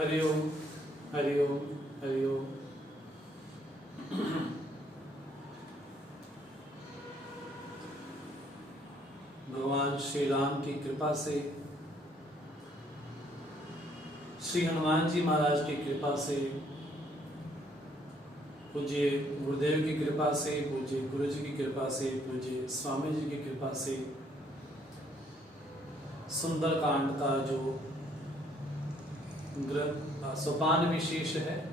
हरिओम हरिओम हरिओम। भगवान श्री राम की कृपा से, श्री हनुमान जी महाराज की कृपा से, पूज्य गुरुदेव की कृपा से, पूज्य गुरु जी की कृपा से, पूज्य स्वामी जी की कृपा से सुंदर कांड का जो सोपान विशेष है,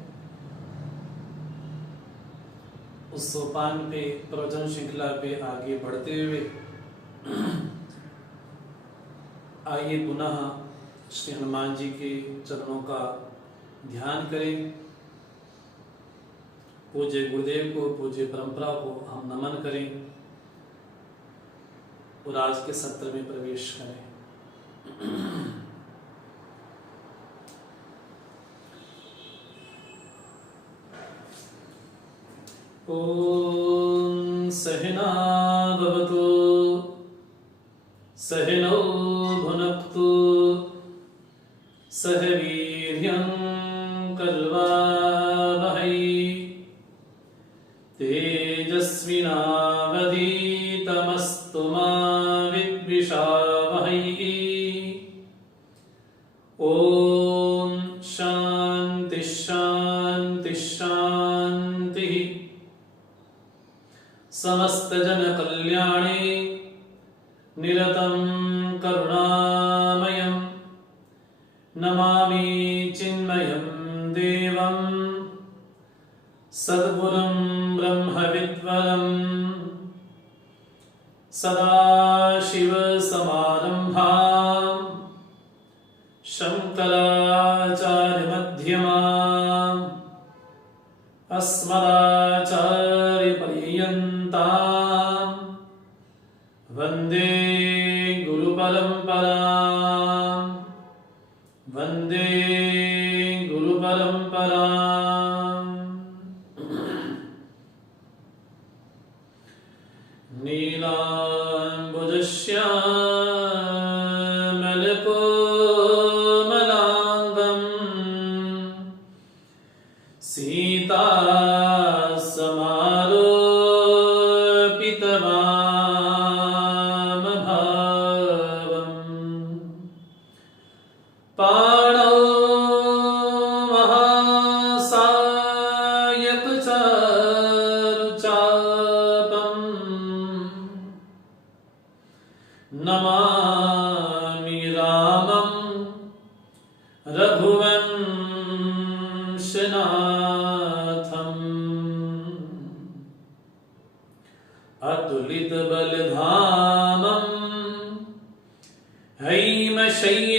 उस सोपान पे प्रवचन श्रृंखला पे आगे बढ़ते हुए आइए पुनः श्री हनुमान जी के चरणों का ध्यान करें। पूज्य गुरुदेव को, पूज्य परंपरा को हम नमन करें और आज के सत्र में प्रवेश करें। ओम सहना भवतु सहनौ भुनक्तु सह वीर्यं कर्वावहै तेजस्विनावधीतमस्तु मा विद्विषावहै। ओम शांति शांति शांति। समस्त जन कल्याणे निरतं करुणामयं नमामि चिन्मयं देवं सद्गुरुं ब्रह्मविद्वरं सदाशिवसमारम्भां शङ्कराचार्यमध्यमाम् अस्मदाचार्यपर्यन्तां वन्दे गुरुपरम्परां, वन्दे गुरुपरम्परां। नीलाम्बुजश्यामलकोमलाङ्गं सीता पाणौ महासायकचारुचापं नमामि रामं रघुवंशनाथम्। अतुलितबलधामं हैमशैलाभदेहं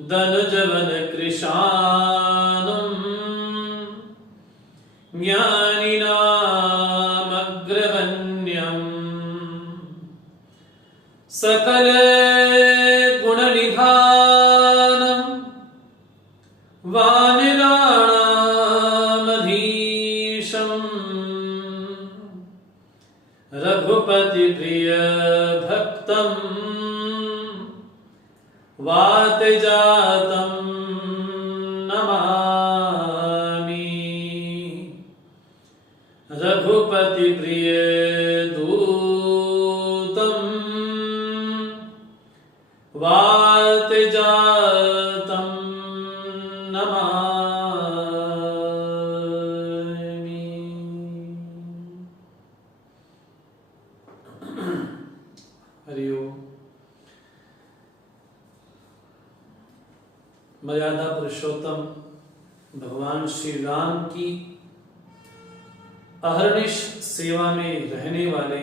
दनुजवनकृशानुं ज्ञानिनामग्रगण्यं सकलगुणनिधानं वानराणामधीशम् रघुपति प्रिय भक्तं वातजातं नमामि। रघुपति प्रिय दूतं वातजातं नमामि। हरिओम। मर्यादा पुरुषोत्तम भगवान श्री राम की अहर्निश सेवा में रहने वाले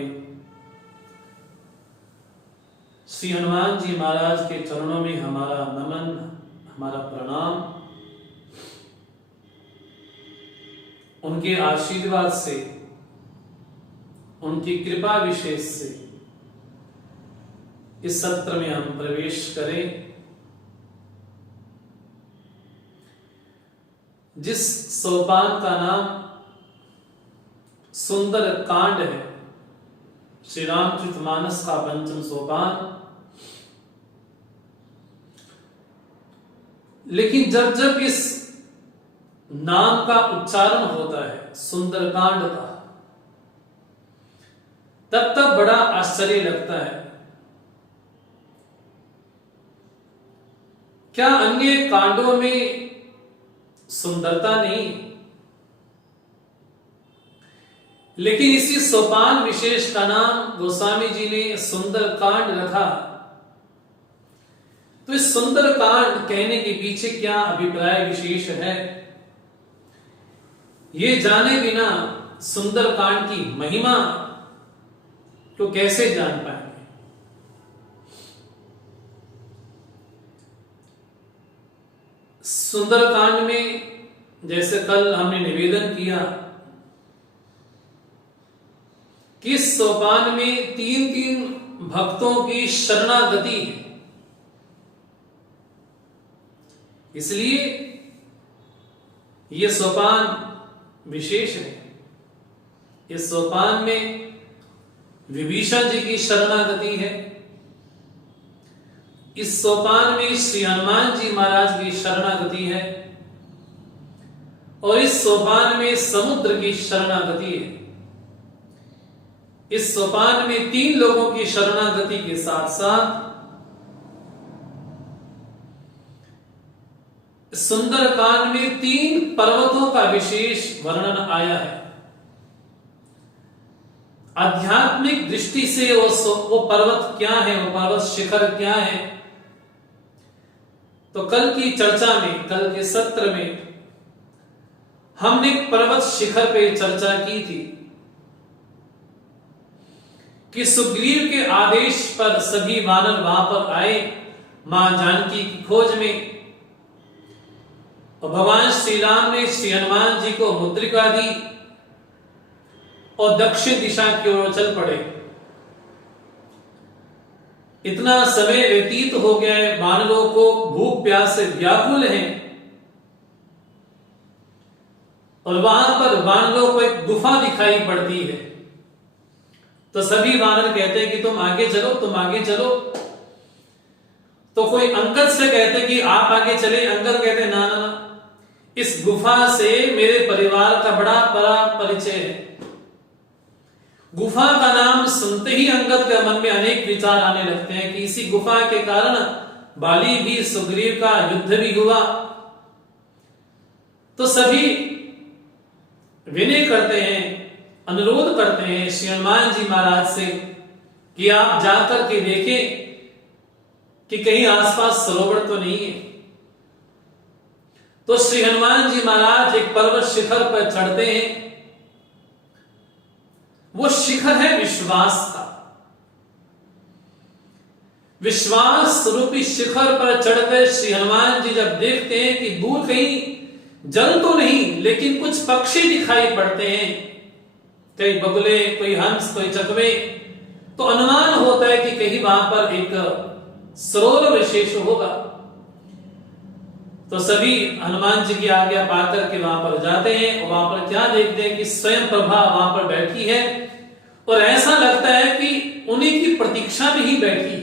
श्री हनुमान जी महाराज के चरणों में हमारा नमन, हमारा प्रणाम। उनके आशीर्वाद से, उनकी कृपा विशेष से इस सत्र में हम प्रवेश करें। जिस सोपान का नाम सुंदर कांड है, श्री रामचरितमानस का पंचम सोपान, लेकिन जब जब इस नाम का उच्चारण होता है सुंदरकांड का, तब तब बड़ा आश्चर्य लगता है। क्या अन्य कांडों में सुंदरता नहीं, लेकिन इसी सोपान विशेष का नाम गोस्वामी जी ने सुंदरकांड रखा। तो इस सुंदरकांड कहने के पीछे क्या अभिप्राय विशेष है, ये जाने बिना सुंदरकांड की महिमा को कैसे जान पाएंगे। सुंदरकांड में जैसे कल हमने निवेदन किया कि इस सोपान में तीन तीन भक्तों की शरणागति है, इसलिए यह सोपान विशेष है। इस सोपान में विभीषण जी की शरणागति है, इस सोपान में श्री हनुमान जी महाराज की शरणागति है, और इस सोपान में समुद्र की शरणागति है। इस सोपान में तीन लोगों की शरणागति के साथ साथ सुंदरकांड में तीन पर्वतों का विशेष वर्णन आया है। आध्यात्मिक दृष्टि से वो पर्वत क्या है, वो पर्वत शिखर क्या है, तो कल की चर्चा में, कल के सत्र में हमने पर्वत शिखर पे चर्चा की थी कि सुग्रीव के आदेश पर सभी वानर वहां पर आए मां जानकी की खोज में, और भगवान श्री राम ने श्री हनुमान जी को मुद्रिका दी और दक्षिण दिशा की ओर चल पड़े। इतना समय व्यतीत हो गया है, वानरों को भूख प्यास से व्याकुल हैं, और वहां पर वानरों को एक गुफा दिखाई पड़ती है। तो सभी वानर कहते हैं कि तुम आगे चलो, तुम आगे चलो। तो कोई अंगद से कहते कि आप आगे चले, अंगद कहते ना ना ना, इस गुफा से मेरे परिवार का बड़ा बड़ा परिचय है। गुफा का नाम सुनते ही अंगद के मन में अनेक विचार आने लगते हैं कि इसी गुफा के कारण बाली भी, सुग्रीव का युद्ध भी हुआ। तो सभी विनय करते हैं, अनुरोध करते हैं श्री हनुमान जी महाराज से कि आप जाकर के देखें कि कहीं आसपास सरोवर तो नहीं है। तो श्री हनुमान जी महाराज एक पर्वत शिखर पर चढ़ते हैं। वो शिखर है विश्वास का। विश्वास रूपी शिखर पर चढ़कर श्री हनुमान जी जब देखते हैं कि दूर कहीं जल तो नहीं, लेकिन कुछ पक्षी दिखाई पड़ते हैं, कई बगुले, कोई हंस, कोई चकवे, तो अनुमान होता है कि कहीं वहां पर एक सरोवर विशेष होगा। तो सभी हनुमान जी की आज्ञा पाकर के वहां पर जाते हैं, और वहां पर क्या देखते हैं कि स्वयं प्रभा वहां पर बैठी है, और ऐसा लगता है कि उन्हीं की प्रतीक्षा में ही बैठी है।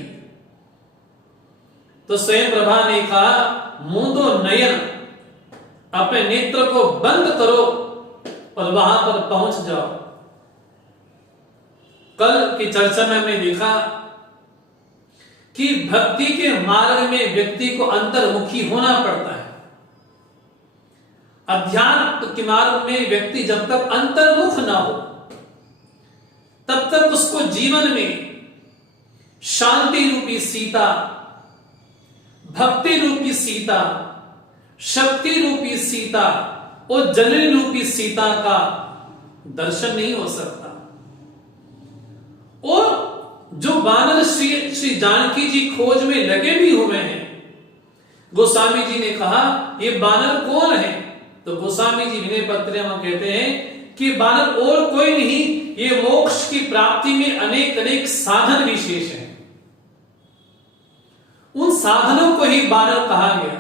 तो स्वयं प्रभा ने कहा, मूंदो नयन, अपने नेत्र को बंद करो और वहां पर पहुंच जाओ। कल की चर्चा में हमने देखा कि भक्ति के मार्ग में व्यक्ति को अंतर्मुखी होना पड़ता है। अध्यात्म के मार्ग में व्यक्ति जब तक अंतर्मुख ना हो, तब तक उसको जीवन में शांति रूपी सीता, भक्ति रूपी सीता, शक्ति रूपी सीता और जननी रूपी सीता का दर्शन नहीं हो सकता। और जो वानर श्री जानकी जी खोज में लगे भी हुए हैं, गोस्वामी जी ने कहा ये वानर कौन है? तो गोस्वामी जी विनय पत्र में कहते हैं कि वानर और कोई नहीं, ये मोक्ष की प्राप्ति में अनेक अनेक साधन विशेष हैं। उन साधनों को ही वानर कहा गया।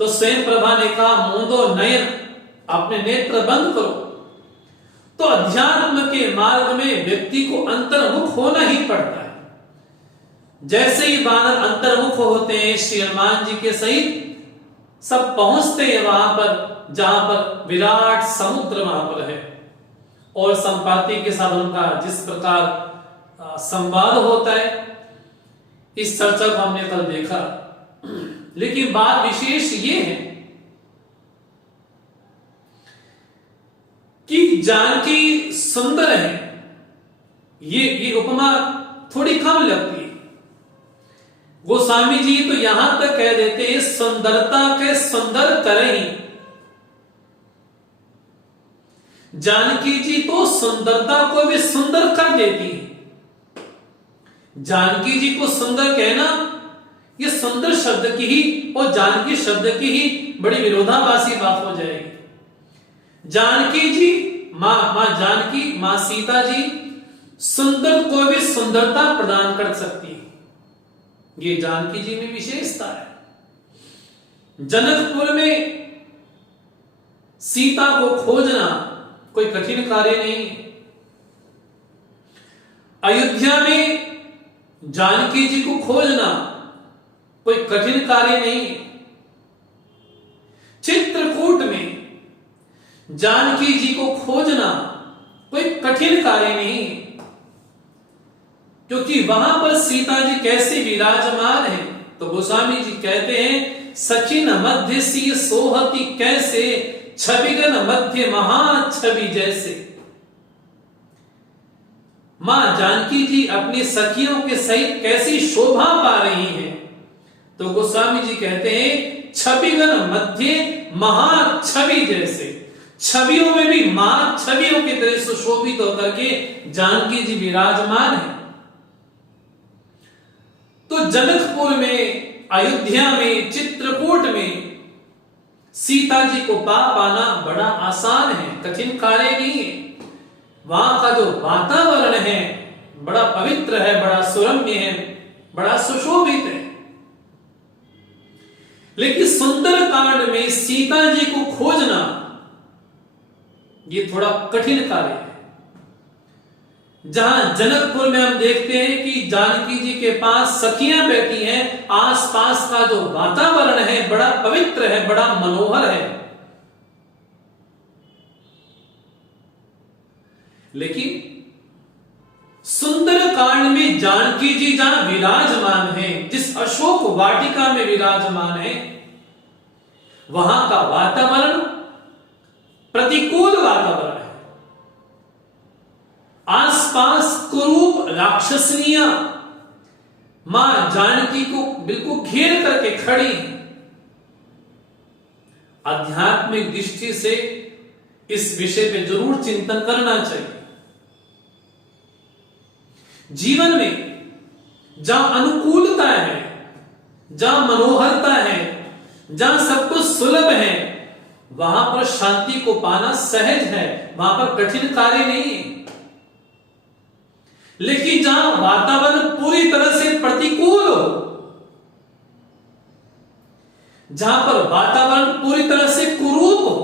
तो स्वयं प्रभा ने कहा, मूंदो नयन, अपने नेत्र बंद करो। तो अध्यात्म के मार्ग में व्यक्ति को अंतर्मुख होना ही पड़ता है। जैसे ही वानर अंतर्मुख होते हैं श्री हनुमान जी के सहित, सब पहुंचते हैं वहां पर जहां पर विराट समुद्र वहां पर है, और संपाति के साथ उनका जिस प्रकार संवाद होता है, इस चर्चा को हमने कल देखा। लेकिन बात विशेष ये है कि जानकी सुंदर है, ये उपमा थोड़ी कम लगती है। गोस्वामी जी तो यहां तक कह देते हैं सुंदरता के सुंदर करे ही। जानकी जी तो सुंदरता को भी सुंदर कर देती है। जानकी जी को सुंदर कहना, ये सुंदर शब्द की ही और जानकी शब्द की ही बड़ी विरोधाभासी बात हो जाएगी। जानकी जी मां जानकी, मां सीता जी सुंदर को भी सुंदरता प्रदान कर सकती है, ये जानकी जी में विशेषता है। जनकपुर में सीता को खोजना कोई कठिन कार्य नहीं है। अयोध्या में जानकी जी को खोजना कोई कठिन कार्य नहीं है। चित्रकूट में जानकी जी को खोजना कोई कठिन कार्य नहीं है, क्योंकि वहां पर सीता जी कैसे विराजमान है। तो गोस्वामी जी कहते हैं सचिन मध्य सी सोहती कैसे, छविगन मध्य महा छवि जैसे। मां जानकी जी अपनी सखियों के सहित कैसी शोभा पा रही हैं। तो गोस्वामी जी कहते हैं छविगन मध्य महा छवि जैसे, छवियों में भी मां छवियों की तरह सुशोभित होकर के जानकी जी विराजमान है। तो जनकपुर में, अयोध्या में, चित्रकूट में सीता जी को पाना बड़ा आसान है, कठिन कार्य नहीं है। वहां का जो वातावरण है बड़ा पवित्र है, बड़ा सुरम्य है, बड़ा सुशोभित है। लेकिन सुंदर कांड में सीता जी को खोजना ये थोड़ा कठिन कार्य है। जहां जनकपुर में हम देखते हैं कि जानकी जी के पास सखियां बैठी हैं, आसपास का जो वातावरण है बड़ा पवित्र है, बड़ा मनोहर है। लेकिन सुंदर कांड में जानकी जी जहां विराजमान है, जिस अशोक वाटिका में विराजमान है, वहां का वातावरण प्रतिकूल वातावरण है। आसपास कुरूप राक्षसनियां मां जानकी को बिल्कुल घेर करके खड़ी हैं। आध्यात्मिक दृष्टि से इस विषय पे जरूर चिंतन करना चाहिए। जीवन में जहां अनुकूलता है, जहां मनोहरता है, जहां सब कुछ सुलभ है, वहां पर शांति को पाना सहज है, वहां पर कठिन कार्य नहीं है। लेकिन जहां वातावरण पूरी तरह से प्रतिकूल हो, जहां पर वातावरण पूरी तरह से कुरूप हो,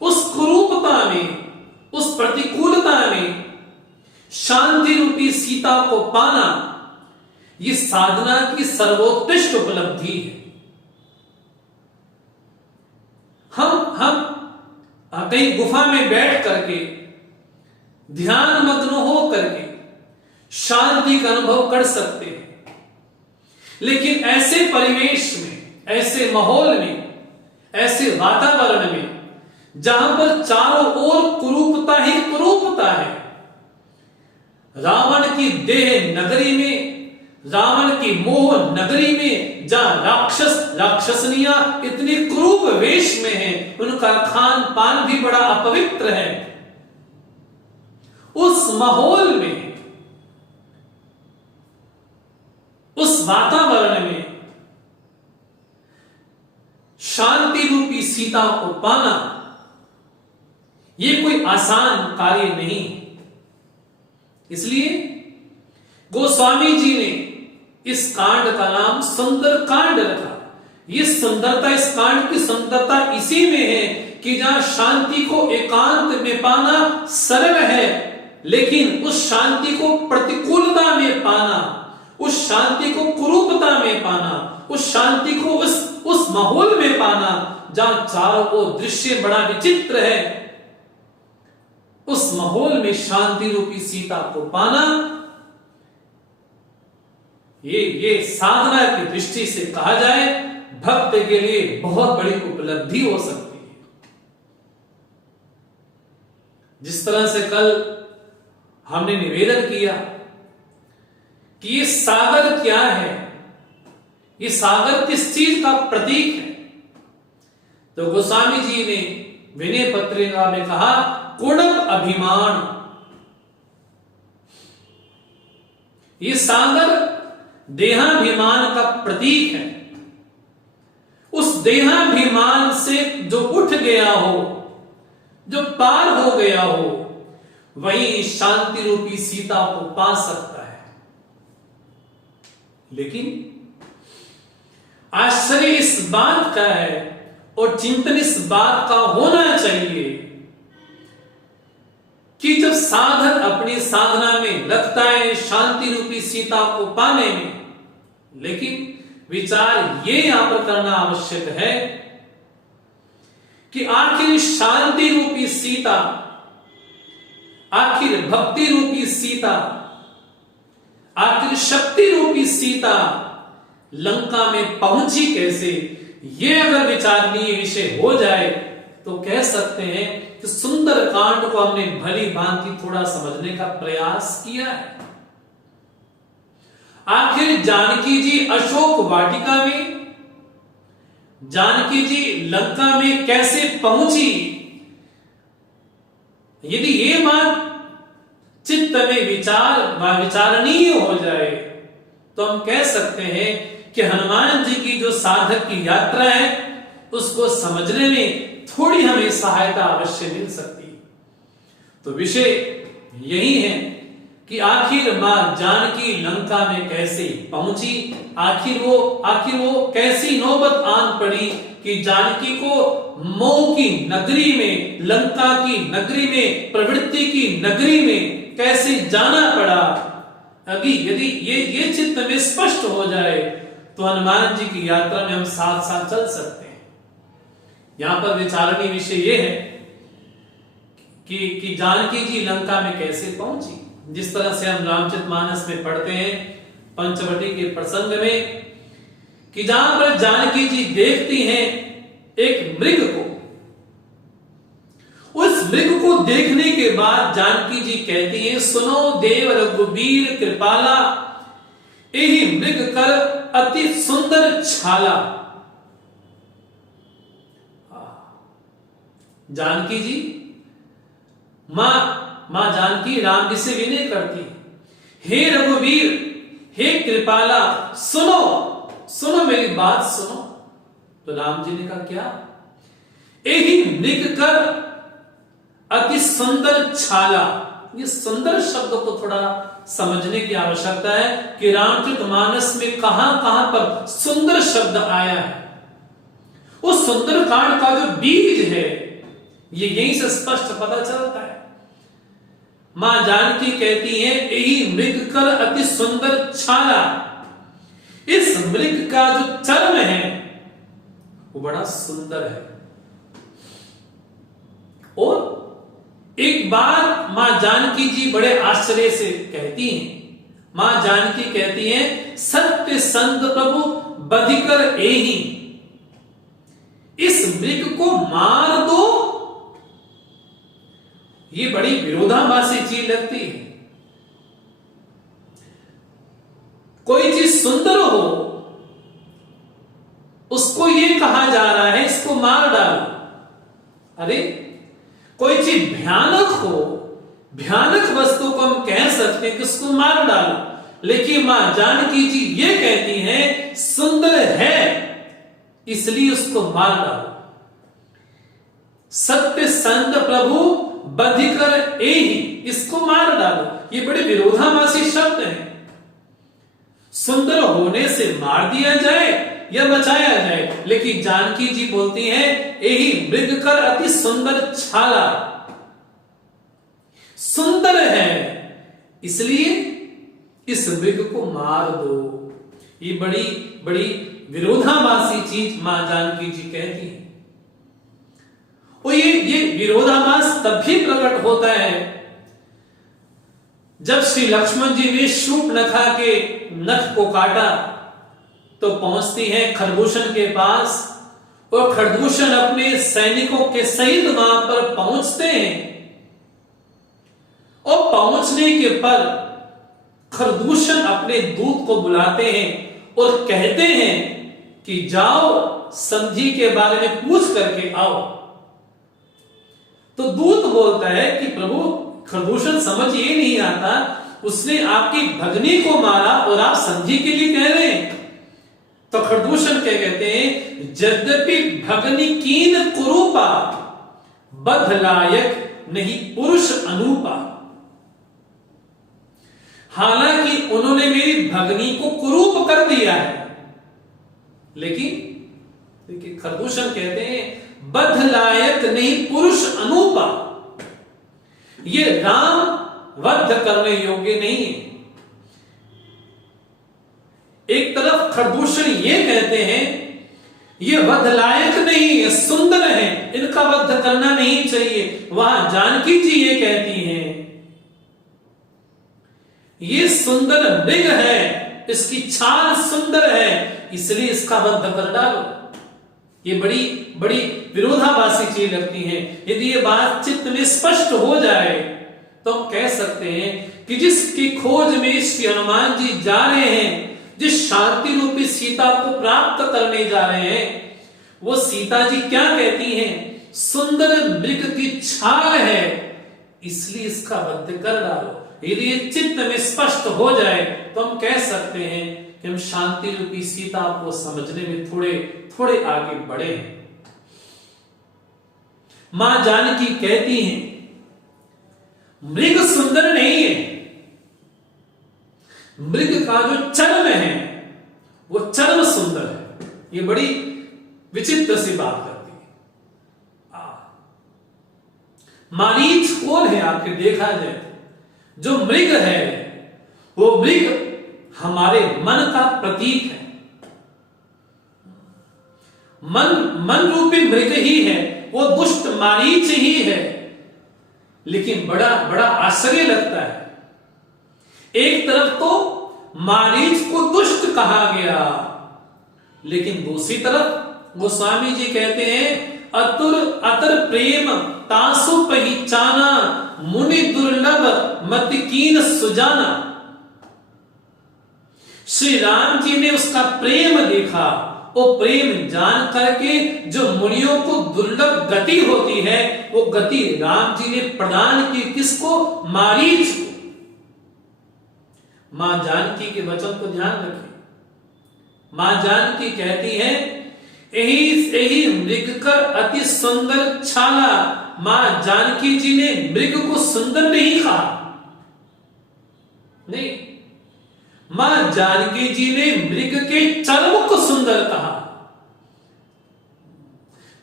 उस कुरूपता में, उस प्रतिकूलता में शांति रूपी सीता को पाना, यह साधना की सर्वोत्कृष्ट उपलब्धि है। हम कहीं गुफा में बैठ करके ध्यान मग्न हो करके शांति का अनुभव कर सकते हैं। लेकिन ऐसे परिवेश में, ऐसे माहौल में, ऐसे वातावरण में जहां पर चारों ओर कुरूपता ही कुरूपता है, रावण की देह नगरी में, रावण की मोह नगरी में, जहां राक्षसनियां इतनी क्रूप वेश में हैं, उनका खान पान भी बड़ा अपवित्र है, उस माहौल में, उस वातावरण में शांति रूपी सीता को पाना यह कोई आसान कार्य नहीं। इसलिए गोस्वामी जी ने इस कांड का नाम सुंदर कांड रखा। यह सुंदरता, इस कांड की सुंदरता इसी में है कि जहां शांति को एकांत में पाना सरल है, लेकिन उस शांति को प्रतिकूलता में पाना, उस शांति को कुरूपता में पाना, उस शांति को उस माहौल में पाना जहां चारों ओर दृश्य बड़ा विचित्र है, उस माहौल में शांति रूपी सीता को पाना, ये साधना की दृष्टि से कहा जाए भक्त के लिए बहुत बड़ी उपलब्धि हो सकती है। जिस तरह से कल हमने निवेदन किया कि ये सागर क्या है, ये सागर किस चीज का प्रतीक है, तो गोस्वामी जी ने विनय पत्रिका में कहा कुणप अभिमान। ये सागर देहाभिमान का प्रतीक है। उस देहाभिमान से जो उठ गया हो, जो पार हो गया हो, वही शांति रूपी सीता को पा सकता है। लेकिन आश्चर्य इस बात का है और चिंतन इस बात का होना चाहिए कि जब साधक अपनी साधना में लगता है शांति रूपी सीता को पाने में, लेकिन विचार ये यहां पर करना आवश्यक है कि आखिर शांति रूपी सीता, आखिर भक्ति रूपी सीता, आखिर शक्ति रूपी सीता लंका में पहुंची कैसे, ये अगर विचारणीय विषय हो जाए तो कह सकते हैं कि सुंदर कांड को हमने भली भांति थोड़ा समझने का प्रयास किया है। आखिर जानकी जी अशोक वाटिका में, जानकी जी लंका में कैसे पहुंची, यदि ये बात चित्त में विचारणीय हो जाए तो हम कह सकते हैं कि हनुमान जी की जो साधक की यात्रा है उसको समझने में थोड़ी हमें सहायता अवश्य मिल सकती है। तो विषय यही है कि आखिर मां जानकी लंका में कैसे पहुंची, आखिर वो कैसी नौबत आन पड़ी कि जानकी को मोह की नगरी में, लंका की नगरी में, प्रवृत्ति की नगरी में कैसे जाना पड़ा। अभी यदि ये चित्त में स्पष्ट हो जाए तो हनुमान जी की यात्रा में हम साथ साथ चल सकते हैं। यहां पर विचारणीय विषय ये है कि जानकी जी लंका में कैसे पहुंची। जिस तरह से हम रामचरितमानस में पढ़ते हैं पंचवटी के प्रसंग में कि जहां पर जानकी जी देखती हैं एक मृग को, उस मृग को देखने के बाद जानकी जी कहती है सुनो देव रघुबीर कृपाला, यही मृग कर अति सुंदर छाला। जानकी जी मां जानकी राम जी से विनय करती, हे रघुवीर, हे कृपाला, सुनो मेरी बात सुनो। तो राम जी ने कहा क्या? यही मृग कर अति सुंदर छाला। ये सुंदर शब्द को थोड़ा समझने की आवश्यकता है कि रामचरितमानस में कहां कहां पर सुंदर शब्द आया है। उस सुंदर कांड का जो बीज है ये यहीं से स्पष्ट पता चलता है। मां जानकी कहती है यही मृग कर अति सुंदर छाला। इस मृग का जो चर्म है वो बड़ा सुंदर है। और एक बात मां जानकी जी बड़े आश्चर्य से कहती हैं। मां जानकी कहती हैं सत्य संत प्रभु बधिकर एही, इस मृग को मार दो। ये बड़ी विरोधाभासी चीज लगती है। कोई चीज सुंदर हो उसको ये कहा जा रहा है इसको मार डालो। अरे कोई चीज भयानक हो, भयानक वस्तु को हम कह सकते हैं कि उसको मार डालो, लेकिन मां जानकी जी ये कहती हैं सुंदर है इसलिए उसको मार डालो। सत्य संत प्रभु बधिकर एही, इसको मार डालो। ये बड़े विरोधाभासी शब्द हैं। सुंदर होने से मार दिया जाए या बचाया जाए, लेकिन जानकी जी बोलती हैं यही मृग कर अति सुंदर छाला। सुंदर है इसलिए इस मृग को मार दो। ये बड़ी बड़ी विरोधाभासी चीज मां जानकी जी कहती है। और ये विरोधाभास तब भी प्रकट होता है जब श्री लक्ष्मण जी ने शूर्पणखा के नख को काटा, तो पहुंचती है खरदूषण के पास, और खरदूषण अपने सैनिकों के सहित वहां पर पहुंचते हैं। और पहुंचने के पर खरदूषण अपने दूत को बुलाते हैं और कहते हैं कि जाओ संधि के बारे में पूछ करके आओ। तो दूत बोलता है कि प्रभु, खरदूषण समझ ये नहीं आता, उसने आपकी भगनी को मारा और आप संधि के लिए कह रहे हैं। तो खरदूषण क्या कहते हैं, यद्यपि भगनी कीन कुरूपा, बध लायक नहीं पुरुष अनूपा। हालांकि उन्होंने मेरी भगनी को कुरूप कर दिया है, लेकिन खरदूषण कहते हैं बध लायक नहीं पुरुष अनूपा। ये राम वध करने योग्य नहीं है। एक तरफ खरदूषण ये कहते हैं ये वध लायक नहीं है, सुंदर है, इनका वध करना नहीं चाहिए। वहां जानकी जी ये कहती हैं ये सुंदर मृग है, इसकी छाल सुंदर है, इसलिए इसका वध कर डालो। ये बड़ी बड़ी विरोधाभासी चीज लगती है। यदि ये बात चित्त में स्पष्ट हो जाए तो हम कह सकते हैं कि जिसकी खोज में श्री हनुमान जी जा रहे हैं, जिस शांति रूपी सीता को प्राप्त करने जा रहे हैं, वो सीता जी क्या कहती हैं, सुंदर मृग की छाल है, इसलिए इसका वध कर डालो। यदि ये चित्त में स्पष्ट हो जाए तो हम कह सकते हैं कि हम शांति रूपी सीता को समझने में थोड़े थोड़े आगे बढ़े हैं। मां जानकी कहती हैं मृग सुंदर नहीं है, मृग का जो चर्म है वो चर्म सुंदर है। ये बड़ी विचित्र सी बात करती है। मारीच कौन है आखिर देखा जाए, जो मृग है वो मृग हमारे मन का प्रतीक है। मन रूपी मृग ही है, वो दुष्ट मारीच ही है। लेकिन बड़ा बड़ा आश्चर्य लगता है, एक तरफ तो मारीच को दुष्ट कहा गया, लेकिन दूसरी तरफ गोस्वामी जी कहते हैं अतुर अतर प्रेम तासु पहचाना, मुनि दुर्लभ मति कीन सुजाना। श्री राम जी ने उसका प्रेम देखा, वो प्रेम जान करके जो मुनियों को दुर्लभ गति होती है, वो गति राम जी ने प्रदान की किसको, मारीच को। मां जानकी के वचन को ध्यान रखें। मां जानकी कहती है यही मृग कर अति सुंदर छाला। मां जानकी जी ने मृग को सुंदर नहीं कहा, नहीं, मां जानकी जी ने मृग के चर्म को सुंदर कहा।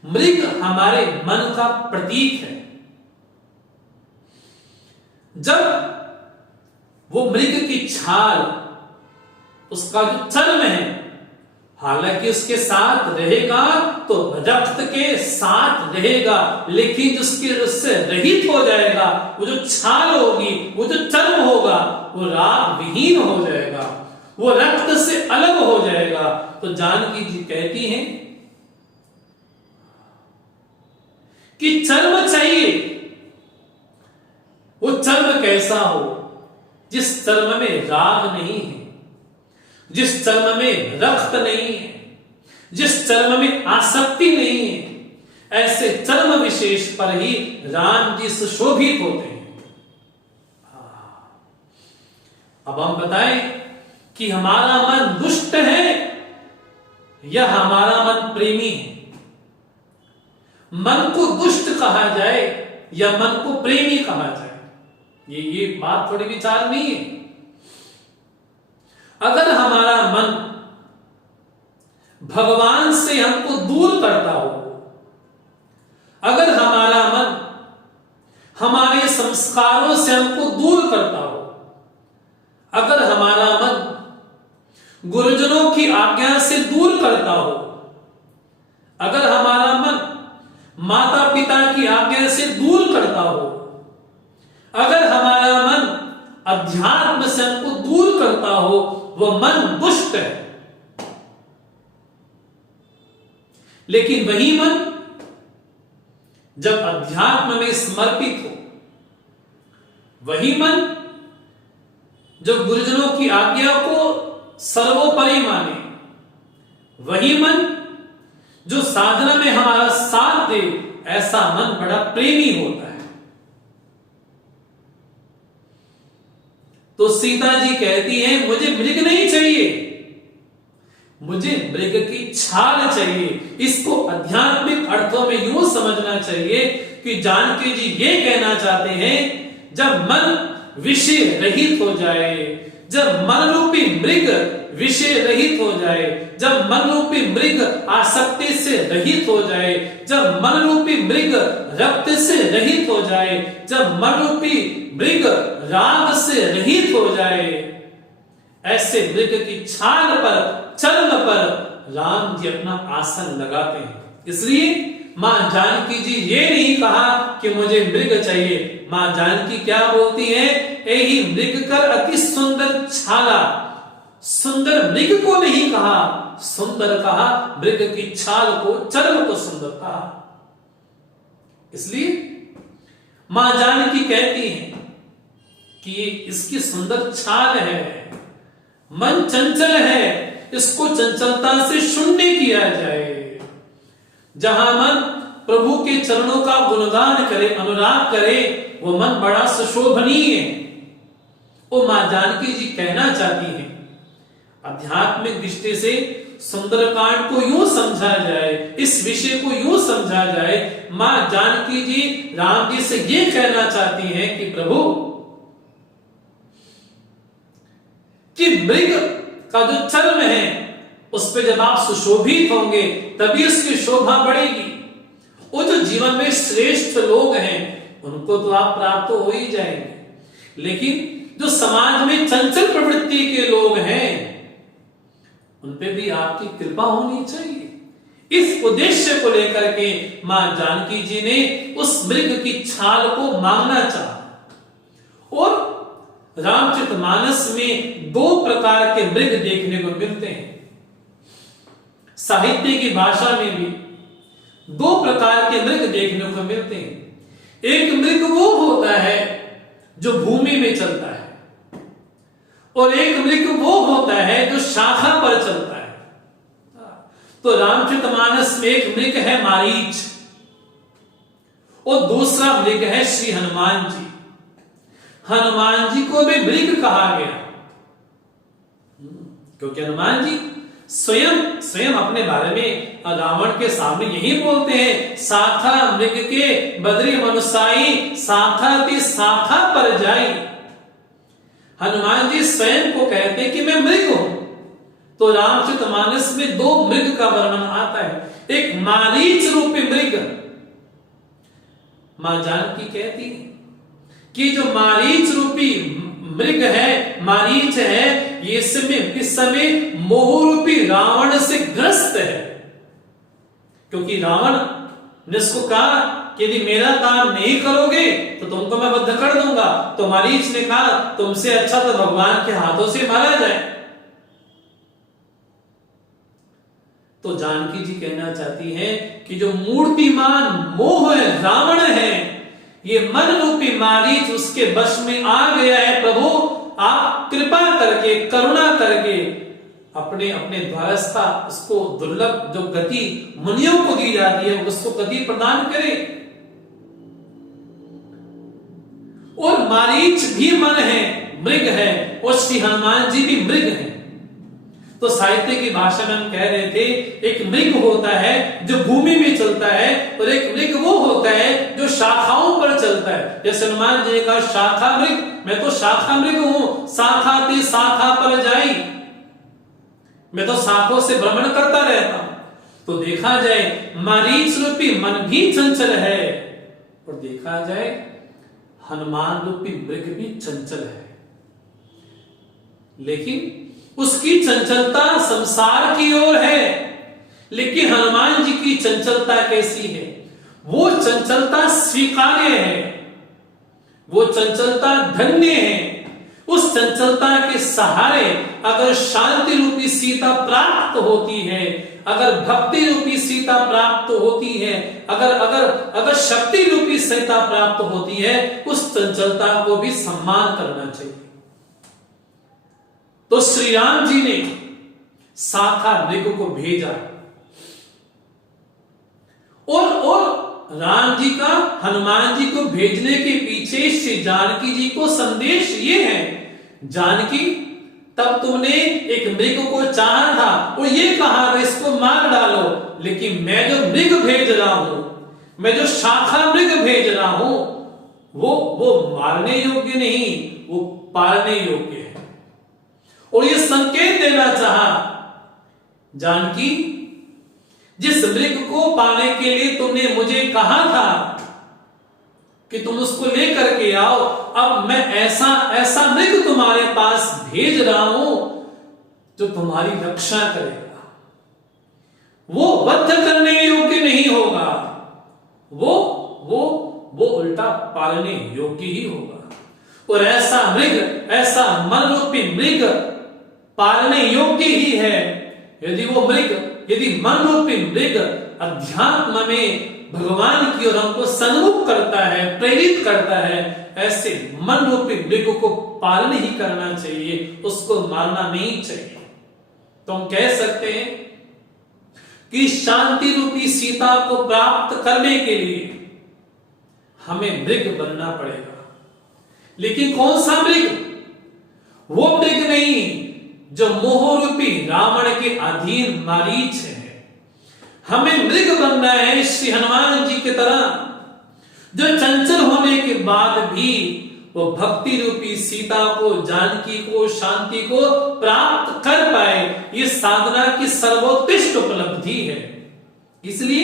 मृग हमारे मन का प्रतीक है। जब वो मृग की छाल, उसका जो चर्म है, हालांकि उसके साथ रहेगा तो रक्त के साथ रहेगा, लेकिन जिसके उससे रहित हो जाएगा, वो जो छाल होगी, वो जो चर्म होगा, वो राग विहीन हो जाएगा, वो रक्त से अलग हो जाएगा। तो जानकी जी कहती हैं कि चर्म चाहिए। वो चर्म कैसा हो, जिस चर्म में राग नहीं है, जिस चर्म में रक्त नहीं है, जिस चर्म में आसक्ति नहीं है, ऐसे चर्म विशेष पर ही राम जी सुशोभित होते हैं। अब हम बताएं कि हमारा मन दुष्ट है या हमारा मन प्रेमी है। मन को दुष्ट कहा जाए या मन को प्रेमी कहा जाए, ये बात थोड़ी विचार नहीं है। अगर हमारा मन भगवान से हमको दूर करता हो, अगर हमारा मन हमारे संस्कारों से हमको दूर करता हो, अगर हमारा गुरुजनों की आज्ञा से दूर करता हो, अगर हमारा मन माता पिता की आज्ञा से दूर करता हो, अगर हमारा मन अध्यात्म से हमको दूर करता हो, वह मन दुष्ट है। लेकिन वही मन जब अध्यात्म में समर्पित हो, वही मन जो गुरुजनों की आज्ञा को सर्वोपरि माने, वही मन जो साधना में हमारा साथ दे, ऐसा मन बड़ा प्रेमी होता है। तो सीता जी कहती हैं, मुझे मृग नहीं चाहिए, मुझे मृग की छाल चाहिए। इसको आध्यात्मिक अर्थों में यूं समझना चाहिए कि जानकी जी ये कहना चाहते हैं, जब मन विषय रहित हो जाए, जब मन रूपी मृग विषय रहित हो जाए, जब मन रूपी मृग आसक्ति से रहित हो जाए, जब मन रूपी मृग रक्त से रहित हो जाए, जब मन रूपी मृग राग से रहित हो जाए, ऐसे मृग की छाल पर, चरण पर राम जी अपना आसन लगाते हैं। इसलिए मां जानकी जी ये नहीं कहा कि मुझे मृग चाहिए, मां जानकी क्या बोलती है, यही मृग कर अति सुंदर छाला। सुंदर मृग को नहीं कहा, सुंदर कहा, मृग की छाल को, चरण को सुंदर कहा। इसलिए मां जानकी कहती है कि इसकी सुंदर छाल है, मन चंचल है, इसको चंचलता से शून्य किया जाए। जहां मन प्रभु के चरणों का गुणगान करे, अनुराग करे, वो मन बड़ा सुशोभनीय है। वो मां जानकी जी कहना चाहती हैं, आध्यात्मिक दृष्टि से सुंदरकांड को यूं समझा जाए, इस विषय को यूं समझा जाए, मां जानकी जी राम जी से ये कहना चाहती हैं कि प्रभु, कि मृग का जो चरण है उस पे जब आप सुशोभित होंगे तभी उसकी शोभा बढ़ेगी। वो जो जीवन में श्रेष्ठ लोग हैं उनको तो आप प्राप्त हो ही जाएंगे, लेकिन जो समाज में चंचल प्रवृत्ति के लोग हैं उन पे भी आपकी कृपा होनी चाहिए। इस उद्देश्य को लेकर के मां जानकी जी ने उस मृग की छाल को मांगना चाहा। और रामचरितमानस में 2 प्रकार के मृग देखने को मिलते हैं। साहित्य की भाषा में भी 2 प्रकार के मृग देखने को मिलते हैं। एक मृग वो होता है जो भूमि में चलता है, और एक मृग वो होता है जो शाखा पर चलता है। तो रामचरितमानस में एक मृग है मारीच, और दूसरा मृग है श्री हनुमान जी। हनुमान जी को भी मृग कहा गया क्योंकि हनुमान जी स्वयं अपने बारे में रावण के सामने यही बोलते हैं, साथा मृग के बद्री मनुसाई, साथा ती साथा पर जाई। हनुमान जी स्वयं को कहते हैं कि मैं मृग हूं। तो रामचरितमानस में 2 मृग का वर्णन आता है, एक मारीच रूपी मृग। मां जानकी कहती है कि जो मारीच रूपी मृग है, मारीच है, ये इस समय मोह रूपी रावण से ग्रस्त है। क्योंकि रावण ने इसको कहा कि यदि मेरा काम नहीं करोगे तो तुमको मैं बद्ध कर दूंगा। तो मारीच ने कहा तुमसे अच्छा तो भगवान के हाथों से मारा जाए। तो जानकी जी कहना चाहती हैं कि जो मूर्तिमान मोह है, रावण है, ये मन रूपी मारीच उसके वश में आ गया है। प्रभु आप कृपा करके, करुणा करके अपने अपने द्वारस्था उसको दुर्लभ जो गति मुनियों को दी जाती है उसको गति प्रदान करे। और मारीच भी मन है, मृग है, और श्री हनुमान जी भी मृग है। तो साहित्य की भाषा में हम कह रहे थे, एक मृग होता है जो भूमि में चलता है, और एक मृग वो होता है जो शाखाओं पर चलता है। जैसे हनुमान जी का शाखा मृग, मैं तो शाखा मृग हूं, शाखा ती शाखा पर जाई, मैं तो शाखों से भ्रमण करता रहता हूं। तो देखा जाए मारीच रूपी मन भी चंचल है, और देखा जाए हनुमान रूपी मृग भी चंचल है। लेकिन उसकी चंचलता संसार की ओर है, लेकिन हनुमान जी की चंचलता कैसी है? वो चंचलता स्वीकार्य है, वो चंचलता धन्य है। उस चंचलता के सहारे अगर शांति रूपी सीता प्राप्त होती है, अगर भक्ति रूपी सीता प्राप्त होती है, अगर अगर अगर शक्ति रूपी सीता प्राप्त होती है, उस चंचलता को भी सम्मान करना चाहिए। तो श्री राम जी ने शाखा मृग को भेजा और राम जी का हनुमान जी को भेजने के पीछे श्री जानकी जी को संदेश ये है, जानकी तब तुमने एक मृग को चाहा था और ये कहा था इसको मार डालो, लेकिन मैं जो मृग भेज रहा हूं, मैं जो शाखा मृग भेज रहा हूं, वो मारने योग्य नहीं, वो पालने योग्य है। और ये संकेत देना चाहा, जानकी जिस मृग को पाने के लिए तुमने मुझे कहा था कि तुम उसको लेकर के आओ, अब मैं ऐसा मृग तुम्हारे पास भेज रहा हूं जो तुम्हारी रक्षा करेगा। वो वध करने योग्य नहीं होगा, वो उल्टा पालने योग्य ही होगा। और ऐसा मृग, ऐसा मन रूपी मृग पालने योग्य ही है। यदि मन रूपी मृग अध्यात्म में भगवान की ओर हमको सन्मुख करता है, प्रेरित करता है, ऐसे मन रूपी मृग को पालन ही करना चाहिए, उसको मारना नहीं चाहिए। तो हम कह सकते हैं कि शांति रूपी सीता को प्राप्त करने के लिए हमें मृग बनना पड़ेगा। लेकिन कौन सा मृग? वो मृग नहीं जो मोह रूपी रावण के अधीन मारीच है। हमें मृग बनना है श्री हनुमान जी की तरह, जो चंचल होने के बाद भी वो भक्ति रूपी सीता को, जानकी को, शांति को प्राप्त कर पाए। ये साधना की सर्वोत्कृष्ट उपलब्धि है। इसलिए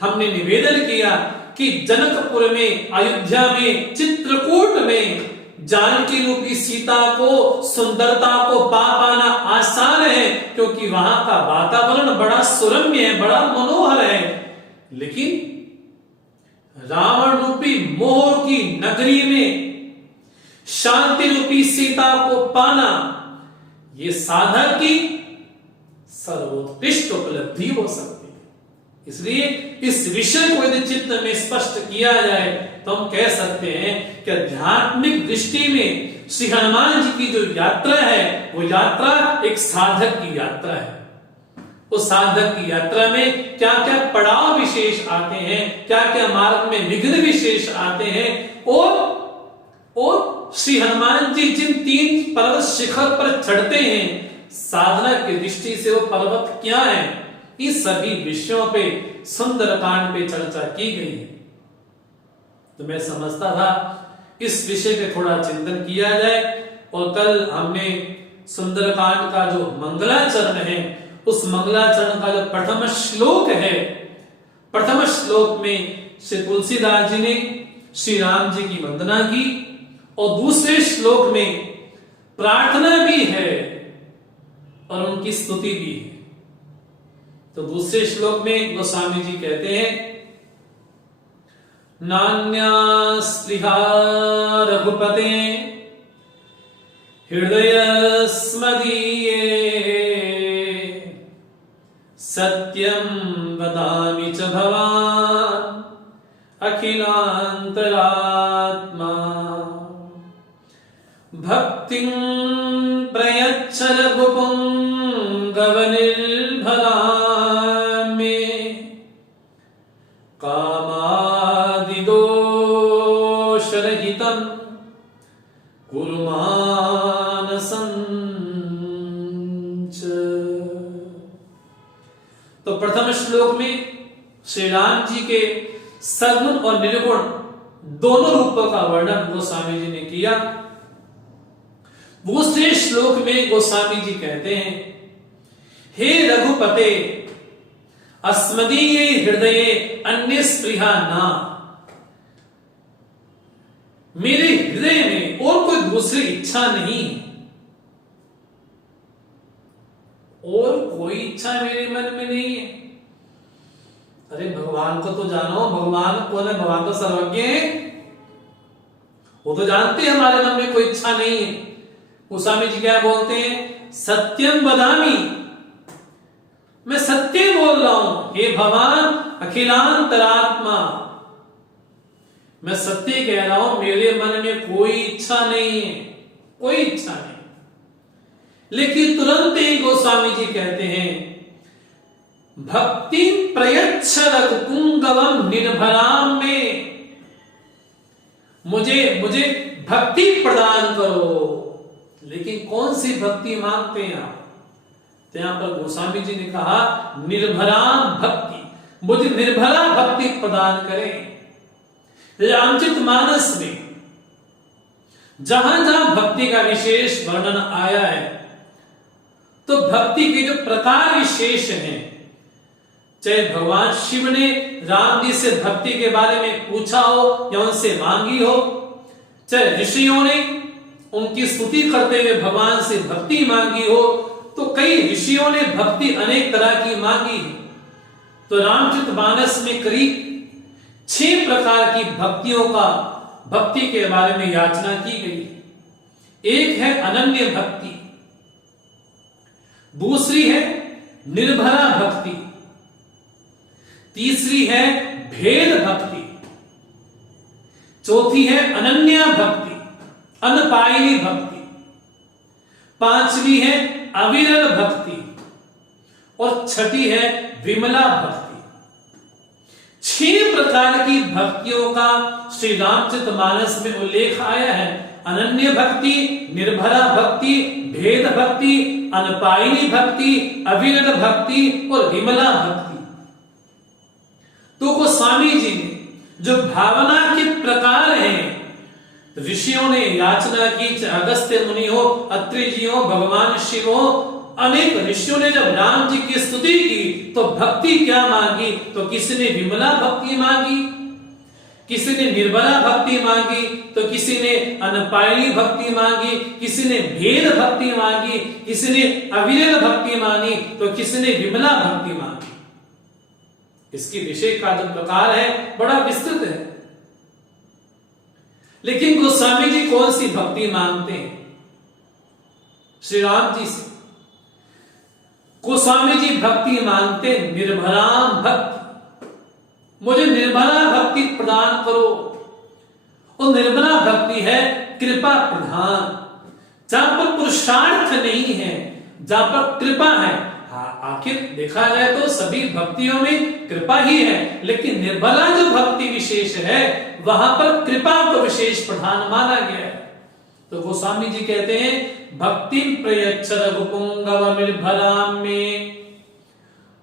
हमने निवेदन किया कि जनकपुर में, अयोध्या में, चित्रकूट में जानकी रूपी सीता को, सुंदरता को पाना आसान है, क्योंकि वहां का वातावरण बड़ा सुरम्य है, बड़ा मनोहर है। लेकिन रावण रूपी मोह की नगरी में शांति रूपी सीता को पाना, ये साधक की सर्वोत्कृष्ट उपलब्धि हो सकती है। इसलिए इस विषय को यदि चित्त में स्पष्ट किया जाए तो हम कह सकते हैं कि आध्यात्मिक दृष्टि में श्री हनुमान जी की जो यात्रा है, वो यात्रा एक साधक की यात्रा है। उस साधक की यात्रा में क्या क्या पड़ाव विशेष आते हैं, क्या क्या मार्ग में विघ्न विशेष आते हैं, और श्री हनुमान जी जिन 3 पर्वत शिखर पर चढ़ते हैं, साधना की दृष्टि से वो पर्वत क्या है, इस सभी विषयों पे सुंदरकांड पे चर्चा की गई है। तो मैं समझता था इस विषय पे थोड़ा चिंतन किया जाए। और कल हमने सुंदरकांड का जो मंगलाचरण है, उस मंगलाचरण का जो प्रथम श्लोक है, प्रथम श्लोक में श्री तुलसीदास जी ने श्री राम जी की वंदना की और दूसरे श्लोक में प्रार्थना भी है और उनकी स्तुति भी है। तो दूसरे श्लोक में गोस्वामी जी कहते हैं, नान्या स्पृहा रघुपते हृदय स्मदीये सत्यं वदामि च भवान् अखिलान्तरात्मा भक्तिं प्रयच्छ रघुपुंगवनिर्भरा कामादिदोषरहितं कुरु मानसञ्च। तो प्रथम श्लोक में श्री राम जी के सगुण और निर्गुण दोनों रूपों का वर्णन गोस्वामी जी ने किया। दूसरे श्लोक में गोस्वामी जी कहते हैं, हे रघुपते अस्मदीय हृदय अन्य स्पृहा ना, मेरे हृदय में और कोई दूसरी इच्छा नहीं। और कोई इच्छा मेरे मन में नहीं है। अरे भगवान को तो जानो, भगवान कौन है? भगवान तो सर्वज्ञ है, वो तो जानते हैं हमारे मन में कोई इच्छा नहीं है। गोस्वामी जी क्या बोलते हैं? सत्यम वदामि, मैं सत्य बोल रहा हूं, हे भगवान अखिलांतरात्मा, मैं सत्य कह रहा हूं, मेरे मन में कोई इच्छा नहीं है, कोई इच्छा नहीं। लेकिन तुरंत ही गोस्वामी जी कहते हैं भक्ति प्रयच्छ रघुपुंगवम निर्भराम में, मुझे भक्ति प्रदान करो। लेकिन कौन सी भक्ति मांगते हैं आप? तो यहां पर गोस्वामी जी ने कहा निर्भराम भक्ति, मुझे निर्भरा भक्ति प्रदान करें। रामचरित मानस में जहां जहां भक्ति का विशेष वर्णन आया है, तो भक्ति के जो प्रकार विशेष हैं, चाहे भगवान शिव ने राम जी से भक्ति के बारे में पूछा हो या उनसे मांगी हो, चाहे ऋषियों ने उनकी स्तुति करते हुए भगवान से भक्ति मांगी हो, तो कई ऋषियों ने भक्ति अनेक तरह की मांगी है। तो रामचरितमानस में करीब 6 प्रकार की भक्ति के बारे में याचना की गई। एक है अनन्य भक्ति, दूसरी है निर्भरा भक्ति, तीसरी है भेद भक्ति, चौथी है अनन्या भक्ति, अनपायनी भक्ति, पांचवी है अविरल भक्ति और छठी है विमला भक्ति। 6 प्रकार की भक्तियों का श्री रामचरितमानस में उल्लेख आया है। अनन्य भक्ति, निर्भरा भक्ति, भेद भक्ति, अनपायनी भक्ति, अविरल भक्ति और विमला भक्ति। तो गोस्वामी जी ने जो भावना के प्रकार हैं, ऋषियों ने याचना की, चाहे अगस्त्य मुनि हो, अत्रि जी हो, भगवान शिव हो, अनेक ऋषियों ने जब राम जी की स्तुति की तो भक्ति क्या मांगी? तो किसी ने विमला भक्ति मांगी, किसी ने निर्भरा भक्ति मांगी, तो किसी ने अनपायनी भक्ति मांगी, किसी ने भेद भक्ति मांगी, किसी ने अविरल भक्ति मांगी, तो किसी ने विमला भक्ति मांगी। इसकी विषय का जो प्रकार है बड़ा विस्तृत है। लेकिन गोस्वामी जी कौन सी भक्ति मांगते हैं? श्री राम जी से गोस्वामी जी भक्ति मांगते निर्भराम भक्ति, मुझे निर्भरा भक्ति प्रदान करो। और निर्भरा भक्ति है कृपा प्रधान, जहां पर पुरुषार्थ नहीं है, जहां पर कृपा है। आखिर देखा जाए तो सभी भक्तियों में कृपा ही है, लेकिन निर्भरा जो भक्ति विशेष है वहां पर कृपा को विशेष प्रधान माना गया है। तो गोस्वामी जी कहते हैं भक्ति प्रयच्छ रघुपुंगव निर्भराम में,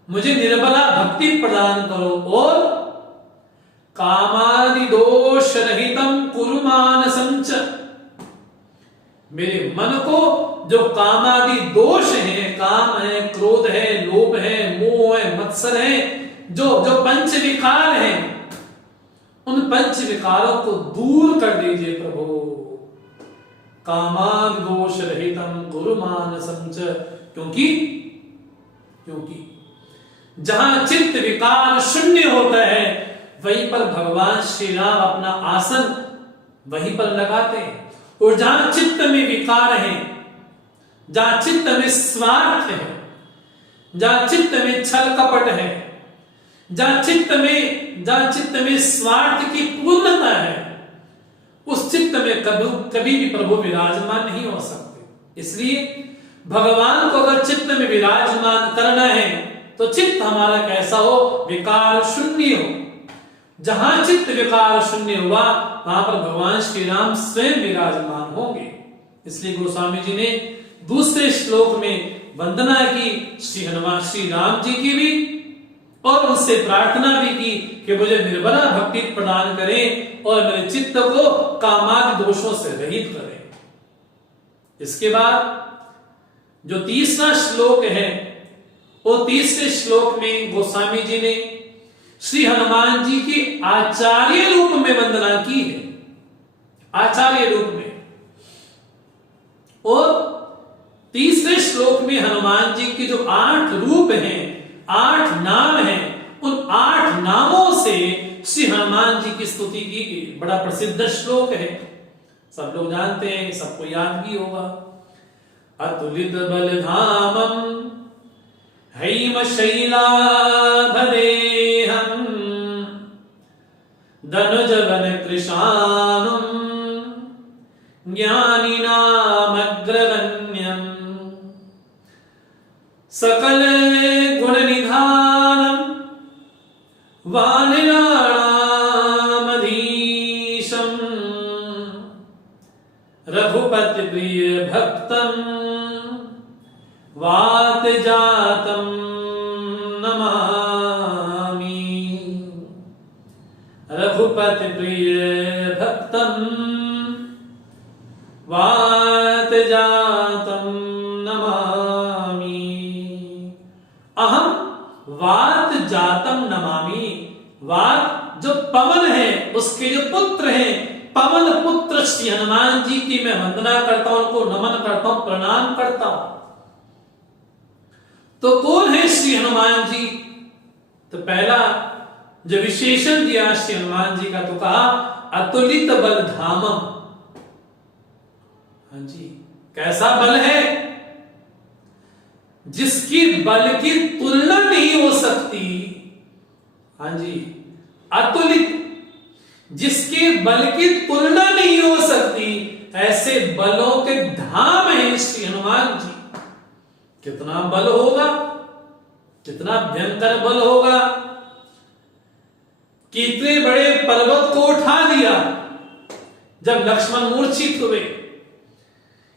मुझे निर्भरा भक्ति प्रदान करो और कामादि दोष रहितम कुरु मानसंच, मेरे मन को जो कामादि दोष है, काम है, क्रोध है, लोभ है, मोह है, मत्सर है, जो पंच विकार हैं, उन पंच विकारों को दूर कर दीजिए प्रभु। कामादि दोष रहितम कुरु मानसंच, क्योंकि जहां चित्त विकार शून्य होता है वहीं पर भगवान श्री राम अपना आसन वहीं पर लगाते हैं। और जहां चित्त में विकार है, जहां चित्त में स्वार्थ है, जहां चित्त में छल कपट है, जहां चित्त में स्वार्थ की पूर्णता है, उस चित्त में कभी भी प्रभु विराजमान नहीं हो सकते। इसलिए भगवान को अगर चित्त में विराजमान करना है तो चित्त हमारा कैसा हो? विकार शून्य हो। जहां चित्त विकार शून्य हुआ वहां पर भगवान श्री राम स्वयं विराजमान होंगे। इसलिए गोस्वामी जी ने दूसरे श्लोक में वंदना की श्री हनुमान श्री राम जी की भी, और उनसे प्रार्थना भी की कि मुझे निर्भरा भक्ति प्रदान करें और मेरे चित्त को कामादि दोषों से रहित करें। इसके बाद जो तीसरा श्लोक है, वो तीसरे श्लोक में गोस्वामी जी ने श्री हनुमान जी की आचार्य रूप में वंदना की है, आचार्य रूप में। और तीसरे श्लोक में हनुमान जी के जो 8 रूप हैं, 8 नाम हैं, उन 8 नामों से श्री हनुमान जी की स्तुति की गई। बड़ा प्रसिद्ध श्लोक है, सब लोग जानते हैं, सबको याद भी होगा। अतुलित बलधामम हैम शैलाभदेहम धनुजवन कृशानुम ज्ञानिनामग्रगण्यम सकल गुण निधानम वानराणामधीशम रघुपति प्रिय भक्तम वात जातम नमामि। रघुपति प्रिय भक्तम वात जातम नमामि। अहम वात जातम नमामि। वात जो पवन है, उसके जो पुत्र हैं, पवन पुत्र श्री हनुमान जी की मैं वंदना करता हूं, उनको नमन करता हूं, प्रणाम करता हूं। तो कौन है श्री हनुमान जी? तो पहला जो विशेषण दिया श्री हनुमान जी का, तो कहा अतुलित बल धामम। हाँ जी, कैसा बल है जिसकी बल की तुलना नहीं हो सकती। हाँ जी, अतुलित, जिसके बल की तुलना नहीं हो सकती, ऐसे बलों के धाम हैं श्री हनुमान जी। कितना बल होगा, कितना भयंकर बल होगा। कितने बड़े पर्वत को उठा दिया जब लक्ष्मण मूर्छित हुए।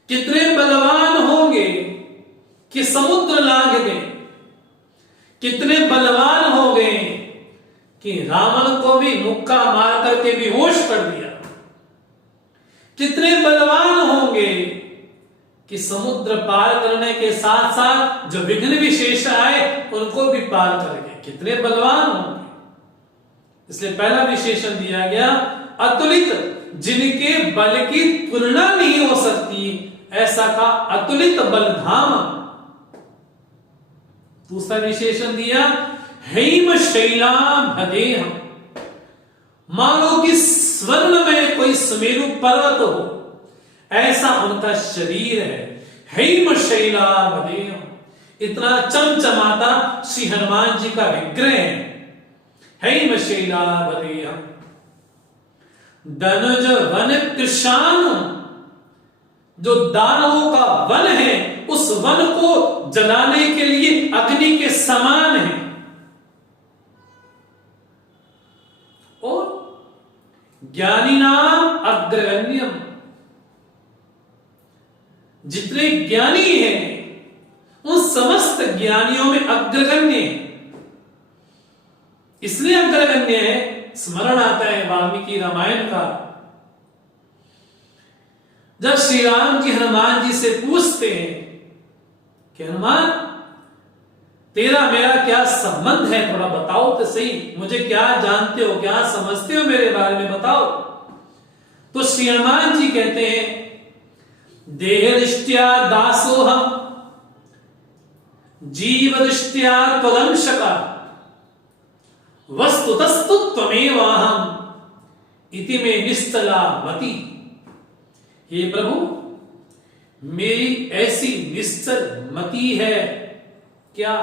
कितने बलवान होंगे कि समुद्र लांघ गए। कितने बलवान हो गए कि रावण को भी मुक्का मार करके बेहोश कर दिया। कितने बलवान होंगे कि समुद्र पार करने के साथ साथ जो विघ्न विशेष आए उनको भी पार कर गए। कितने बलवान होंगे। इसलिए पहला विशेषण दिया गया अतुलित, जिनके बल की तुलना नहीं हो सकती, ऐसा का अतुलित बलधाम। दूसरा विशेषण दिया हेम शैलाभदेहम। मानो कि स्वर्ण में कोई सुमेरु पर्वत हो, ऐसा उनका शरीर है। हेम शैलाभदेहम, इतना चमचमाता श्री हनुमान जी का विग्रह है। हेम शैलाभदेहम धनुज वन कृशानु, जो दानवों का वन है, उस वन को जलाने के लिए अग्नि के समान है। और ज्ञानी नाम अग्रगण्यम, जितने ज्ञानी हैं उन समस्त ज्ञानियों में अग्रगण्य है। इसलिए अग्रगण्य है, स्मरण आता है वाल्मीकि रामायण का, जब श्री राम जी हनुमान जी से पूछते हैं कि हनुमान तेरा मेरा क्या संबंध है, थोड़ा बताओ तो सही, मुझे क्या जानते हो, क्या समझते हो, मेरे बारे में बताओ। तो श्री हनुमान जी कहते हैं देह दृष्टिया दासोहम जीव दृष्टिया त्वदंशका वस्तुतस्तु त्वमेवाहम इति में निश्चला मति। हे प्रभु, मेरी ऐसी निश्चल मति है क्या?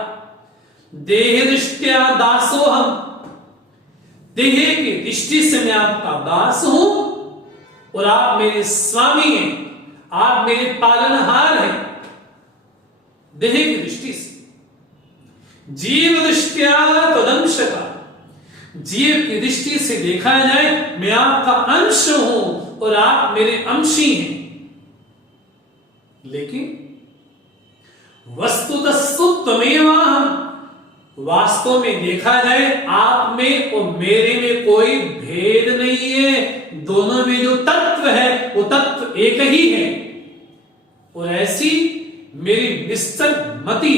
देह दृष्टिया दासोहम, देह की दृष्टि से मैं आपका दास हूं और आप मेरे स्वामी हैं, आप मेरे पालनहार हैं। देह की दृष्टि से। जीव दृष्टिया तदंशका, जीव की दृष्टि से देखा जाए मैं आपका अंश हूं और आप मेरे अंशी हैं। लेकिन वस्तुतस्तु त्वमेवाहम, वास्तव में देखा जाए आप में और मेरे में कोई भेद नहीं है। दोनों में जो तत्व है वो तत्व एक ही है। और ऐसी मेरी निश्चल मति,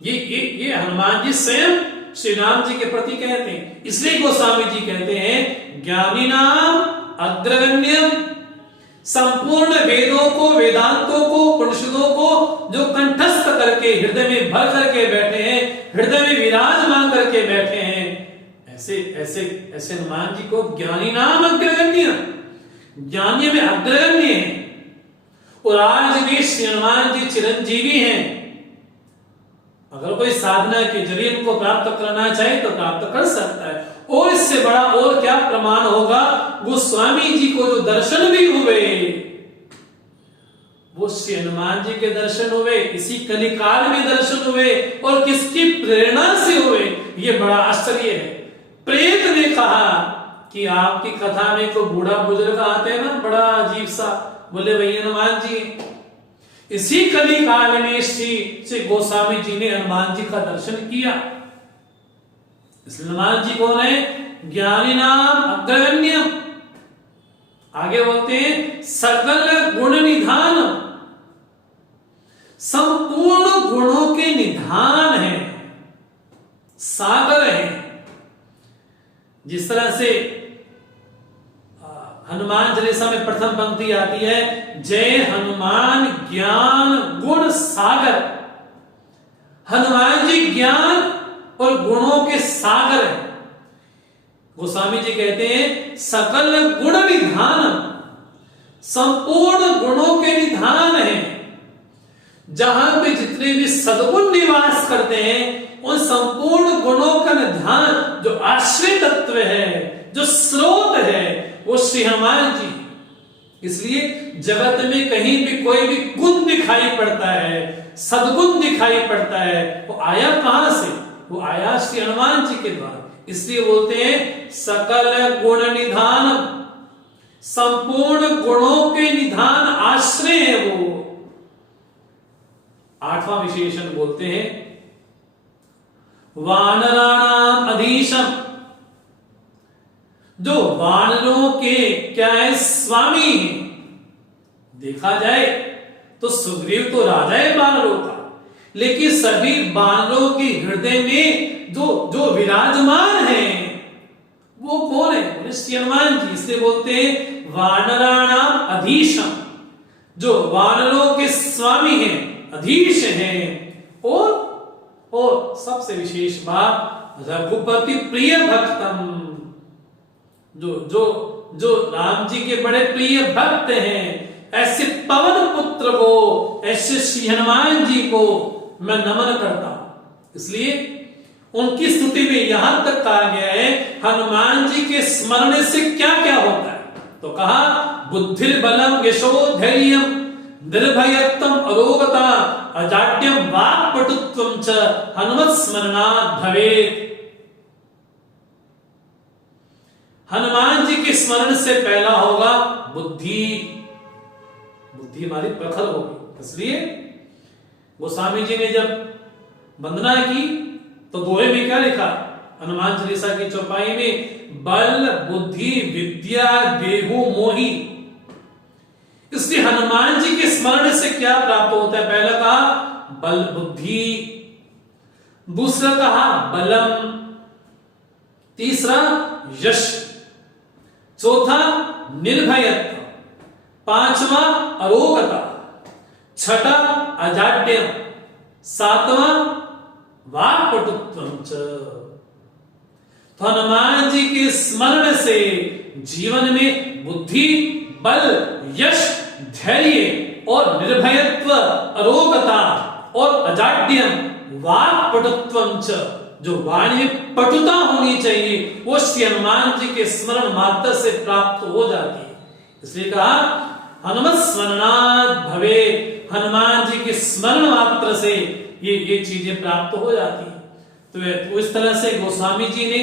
ये हनुमान जी स्वयं श्री राम जी के प्रति कहते हैं। इसलिए गोस्वामी जी कहते हैं ज्ञानी नाम अग्रगण्यम, संपूर्ण वेदों को, वेदांतों को, उपनिषदों को जो कंठस्थ करके हृदय में भर करके बैठे हैं, हृदय में विराजमान करके बैठे हैं, ऐसे ऐसे ऐसे हनुमान जी को ज्ञानी नाम अग्रगण्य, ज्ञानी में अग्रगण्य है। और आज भी श्री हनुमान जी चिरंजीवी हैं। अगर कोई साधना के जरिए उनको प्राप्त करना चाहे तो प्राप्त कर सकता है। और इससे बड़ा और क्या प्रमाण होगा, गोस्वामी जी को जो दर्शन भी हुए वो श्री हनुमान जी के दर्शन हुए, इसी कलिकाल में दर्शन हुए, और किसकी प्रेरणा से हुए, ये बड़ा आश्चर्य है। प्रेत ने कहा कि आपकी कथा में कोई बूढ़ा बुजुर्ग आते हैं ना, बड़ा अजीब सा, बोले वही हनुमान जी। इसी कलिकाल में श्री गोस्वामी जी ने हनुमान जी का दर्शन किया। इसलिए हनुमान जी कौन है, ज्ञानी नाम अग्रगण्य। आगे बोलते हैं सकल गुण निधान, संपूर्ण गुणों के निधान है, सागर है। जिस तरह से हनुमान चालीसा में प्रथम पंक्ति आती है, जय हनुमान ज्ञान गुण सागर। हनुमान जी ज्ञान और गुणों के सागर है। गोस्वामी जी कहते हैं सकल गुण निधान, संपूर्ण गुणों के निधान है। जहां पे जितने भी सद्गुण निवास करते हैं, उन संपूर्ण गुणों का निधान जो आश्रय तत्व है, जो स्रोत है, वो श्री हनुमान जी। इसलिए जगत में कहीं भी कोई भी गुण दिखाई पड़ता है, सद्गुण दिखाई पड़ता है, वो आया कहां से, वो आया श्री हनुमान जी के द्वारा। इसलिए बोलते हैं सकल गुण निधान, संपूर्ण गुणों के निधान आश्रय है वो। आठवां विशेषण बोलते हैं वानराणाम अधीशम, जो वानरों के क्या है, स्वामी है। देखा जाए तो सुग्रीव तो राजा है वानरों का, लेकिन सभी वानरों के हृदय में जो विराजमान है वो कौन है, बोले श्री हनुमान जी। इसलिए बोलते हैं वानराणाम अधीशम, जो वानरों के स्वामी हैं, अधीश हैं। और सबसे विशेष बात, रघुपति प्रिय भक्तम, जो राम जी के बड़े प्रिय भक्त हैं, ऐसे पवन पुत्र को, ऐसे श्री हनुमान जी को मैं नमन करता हूं। इसलिए उनकी स्तुति में यहां तक कहा गया है, हनुमान जी के स्मरण से क्या क्या होता है, तो कहा बुद्धिर्बलम यशो धैर्यम निर्भयत्वम अरोगता अजाड्यम वाक्पटुत्वम च हनुमत स्मरणात् भवेत्। हनुमान जी के स्मरण से पहला होगा बुद्धि हमारी प्रखर होगी। इसलिए गोस्वामी जी ने जब वंदना की तो दोहे में क्या लिखा, हनुमान चालीसा की चौपाई में, बल बुद्धि विद्या देहु मोहि। इसलिए हनुमान जी के स्मरण से क्या प्राप्त होता है, पहला कहा बल बुद्धि, दूसरा कहा बलम, तीसरा यश, चौथा निर्भयत्व, पांचवा अरोगता, छठा अजाड्य, सातवां वाक्पटुत्वम च। तो हनुमान जी के स्मरण से जीवन में बुद्धि, बल, यश, धैर्य और निर्भयत्व, अरोगता और अजाड्यम, वाक्पटुत्वम च, जो वाणी में पटुता होनी चाहिए, वो श्री हनुमान जी के स्मरण मात्र से प्राप्त हो जाती है। इसलिए कहा हनुमत स्मरणात् भवेत्, हनुमान जी के स्मरण मात्र से ये चीजें प्राप्त हो जाती है। तो इस तरह से गोस्वामी जी ने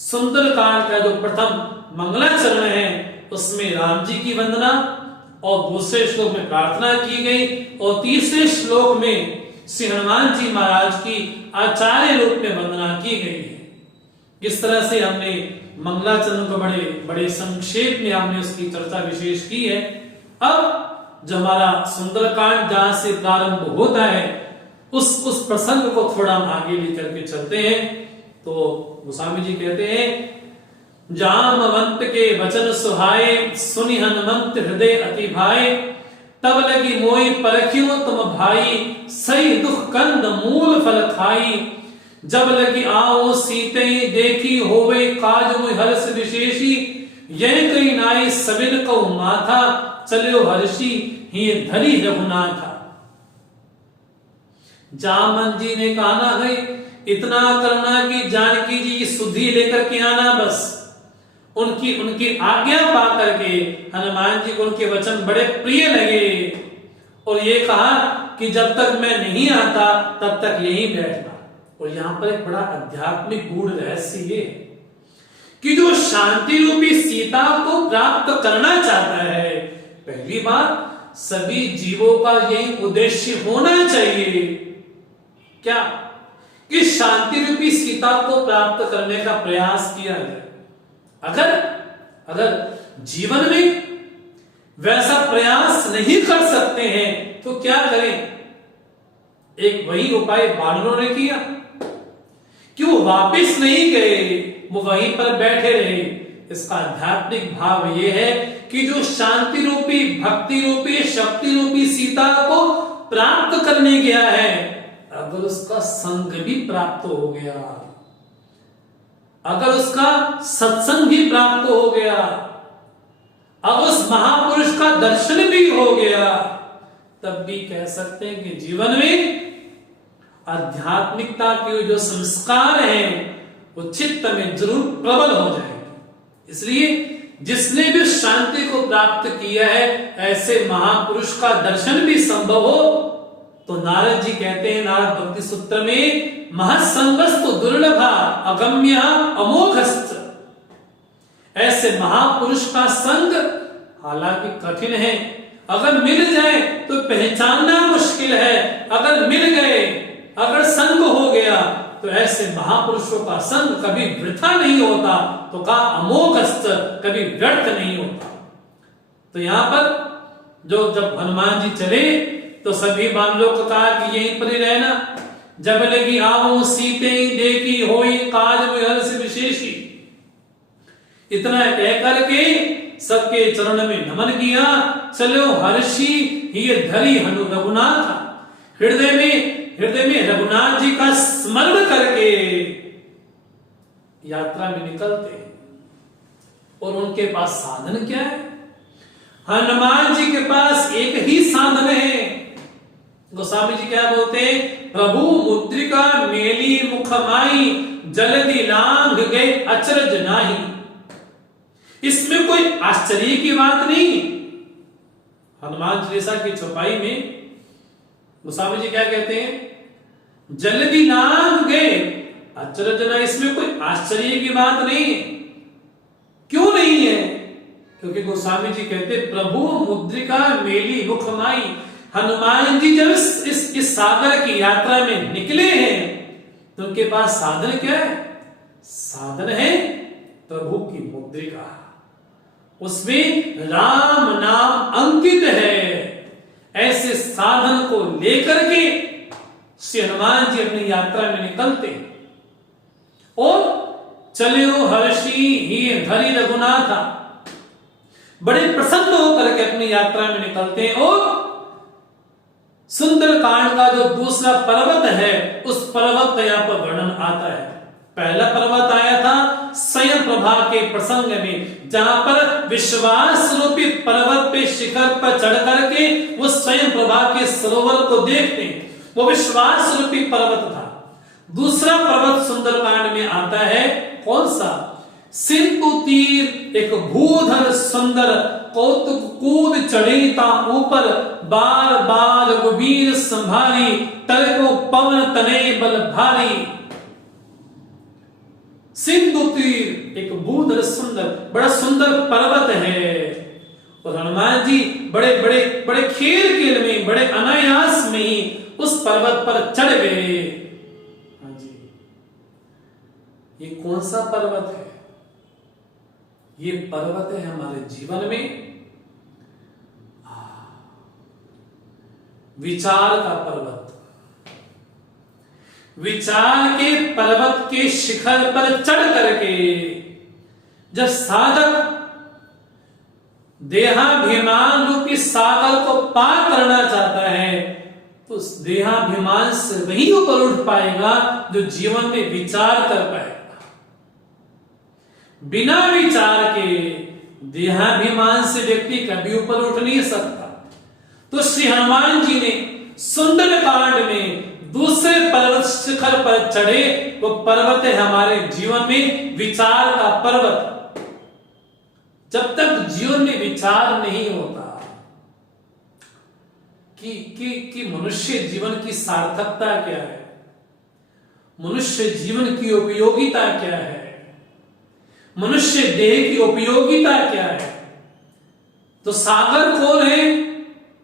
सुंदरकांड का जो प्रथम मंगलाचरण है उसमें राम जी की वंदना, और दूसरे श्लोक में प्रार्थना की गई, और तीसरे श्लोक में श्री हनुमान जी महाराज की आचार्य रूप में वंदना की गई है। इस तरह से हमने मंगलाचरण को बड़े संक्षेप में हमने उसकी चर्चा विशेष की है। अब जो हमारा सुंदरकांड जहां से प्रारंभ होता है उस प्रसंग को थोड़ा हम आगे लेकर के चलते हैं। तो गोस्वामी जी कहते हैं, जामवंत के वचन सुहाए, सुनि हनुमंत हृदय अति भाए, तब लगी मोई परखियो तुम भाई, सही दुख कंद मूल फल खाई। जब लगी आओ सीते देखी, होवे काज मुहि हर्ष विशेषी। यह कई नाई सबिन को माथा, चलो हर्षी ही धरी रघुनाथा। जामन जी ने कहा ना भाई, इतना करना कि जानकी जी की सुधि लेकर के आना, बस उनकी आज्ञा पा करके हनुमान जी को उनके वचन बड़े प्रिय लगे और ये कहा कि जब तक मैं नहीं आता तब तक यहीं बैठना। और यहां पर एक बड़ा आध्यात्मिक गूढ़ रहस्य ये कि जो शांति रूपी सीता को प्राप्त करना चाहता है, पहली बात सभी जीवों का यही उद्देश्य होना चाहिए, क्या कि शांति रूपी सीता को प्राप्त करने का प्रयास किया जाए। अगर जीवन में वैसा प्रयास नहीं कर सकते हैं तो क्या करें? एक वही उपाय बानरों ने किया कि वो वापस नहीं गए, वो वहीं पर बैठे रहे। इसका आध्यात्मिक भाव ये है कि जो शांति रूपी, भक्ति रूपी, शक्ति रूपी सीता को प्राप्त करने गया है, अगर उसका संग भी प्राप्त हो गया, अगर उसका सत्संग भी प्राप्त हो गया, अब उस महापुरुष का दर्शन भी हो गया, तब भी कह सकते हैं कि जीवन में आध्यात्मिकता के जो संस्कार हैं वो चित्त में जरूर प्रबल हो जाएंगे। इसलिए जिसने भी शांति को प्राप्त किया है, ऐसे महापुरुष का दर्शन भी संभव हो तो नारद जी कहते हैं नारद भक्ति सूत्र में, महत्संगस्तु दुर्लभा अगम्य अमोघस्त। ऐसे महापुरुष का संग हालांकि कठिन है, अगर मिल जाए तो पहचानना मुश्किल है, अगर मिल गए, अगर संग हो गया तो ऐसे महापुरुषों का संग कभी वृथा नहीं होता, तो कहा अमोघस्त, कभी व्यर्थ नहीं होता। तो यहां पर जब हनुमान जी चले तो सभी बानरों को कहा कि यहीं पर ही रहना। जब लगी आओ सीते देखी, होई काज में हर्ष विशेषी। इतना कह करके सबके चरण में नमन किया, चलो हर्षी ही धरी हनु रघुनाथ। हृदय में रघुनाथ जी का स्मरण करके यात्रा में निकलते हैं। और उनके पास साधन क्या है? हनुमान जी के पास एक ही साधन है। गोस्वामी जी क्या बोलते हैं? प्रभु मुद्रिका मेली मुखमाई, जल्दी लांघ गए अचरज नाही। इसमें कोई आश्चर्य की बात नहीं। हनुमान चालीसा की चौपाई में गोस्वामी जी क्या कहते हैं? जल्दी लांघ गए अचरज नाही। इसमें कोई आश्चर्य की बात नहीं। क्यों नहीं है? क्योंकि गोस्वामी जी कहते प्रभु मुद्रिका मेली मुखमाई। हनुमान जी जब इस सागर की यात्रा में निकले हैं तो उनके पास साधन क्या है? साधन है प्रभु की मुद्रिका, उसमें राम नाम अंकित है। ऐसे साधन को लेकर के श्री हनुमान जी अपनी यात्रा में निकलते और चले हर्षी ही धरी रघुनाथा, बड़े प्रसन्न होकर के अपनी यात्रा में निकलते हैं। और सुंदर कांड का जो दूसरा पर्वत है, उस पर्वत का यहां पर वर्णन आता है। पहला पर्वत आया था स्वयं प्रभा के प्रसंग में, जहां पर विश्वास रूपी पर्वत पे शिखर पर चढ़ करके वो स्वयं प्रभा के सरोवर को देखते हैं, वो विश्वास रूपी पर्वत था। दूसरा पर्वत सुंदरकांड में आता है, कौन सा? सिंधु तीर एक भूधर सुंदर, कौतुक कूद चढ़ीता ऊपर, बार बार रघुबीर संभारी, तल को पवन तने बल भारी। सिंधु तीर एक भूधर सुंदर, बड़ा सुंदर पर्वत है। और हनुमान जी बड़े बड़े बड़े खेल में, बड़े अनायास में ही उस पर्वत पर चढ़ गए। हाँ जी, ये कौन सा पर्वत है? ये पर्वत है हमारे जीवन में विचार का पर्वत। विचार के पर्वत के शिखर पर चढ़ करके जब साधक देहाभिमान रूपी सागर को पार करना चाहता है तो उस देहाभिमान से वही ऊपर उठ पाएगा जो जीवन में विचार कर पाएगा। बिना विचार के देहाभिमान से व्यक्ति कभी ऊपर उठ नहीं सकता। तो श्री हनुमान जी ने सुंदर कांड में दूसरे पर्वत शिखर पर चढ़े। वो पर्वत है हमारे जीवन में विचार का पर्वत। जब तक जीवन में विचार नहीं होता कि मनुष्य जीवन की सार्थकता क्या है, मनुष्य जीवन की उपयोगिता क्या है, मनुष्य देह की उपयोगिता क्या है, तो सागर कौन है?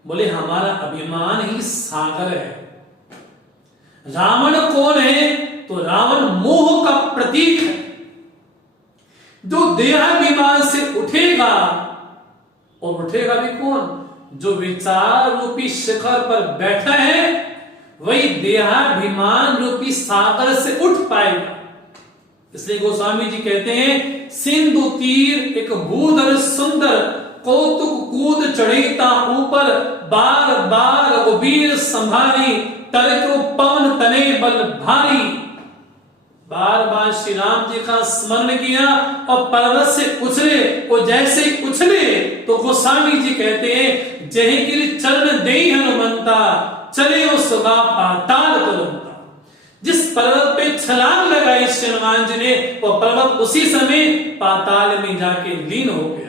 बोले हमारा अभिमान ही सागर है। रावण कौन है? तो रावण मोह का प्रतीक है। जो देहाभिमान से उठेगा, और उठेगा भी कौन? जो विचार रूपी शिखर पर बैठा है वही देहाभिमान रूपी सागर से उठ पाएगा। इसलिए गोस्वामी जी कहते हैं, सिंधु तीर एक भूधर सुंदर, कौतुक कूद चढ़ीता ऊपर, बार बार उबीर संभारी, तरको पवन तने बल भारी। बार बार श्री राम जी का स्मरण किया और पर्वत से उछले। और जैसे ही उछले तो गोस्वामी जी कहते हैं, जय गिर चरण देई हनुमंता, चले वो सुगा पाताल तुरंता। जिस पर्वत पे छलांग लगाई श्री हनुमान जी ने, वो पर्वत उसी समय पाताल में जाके लीन हो गया।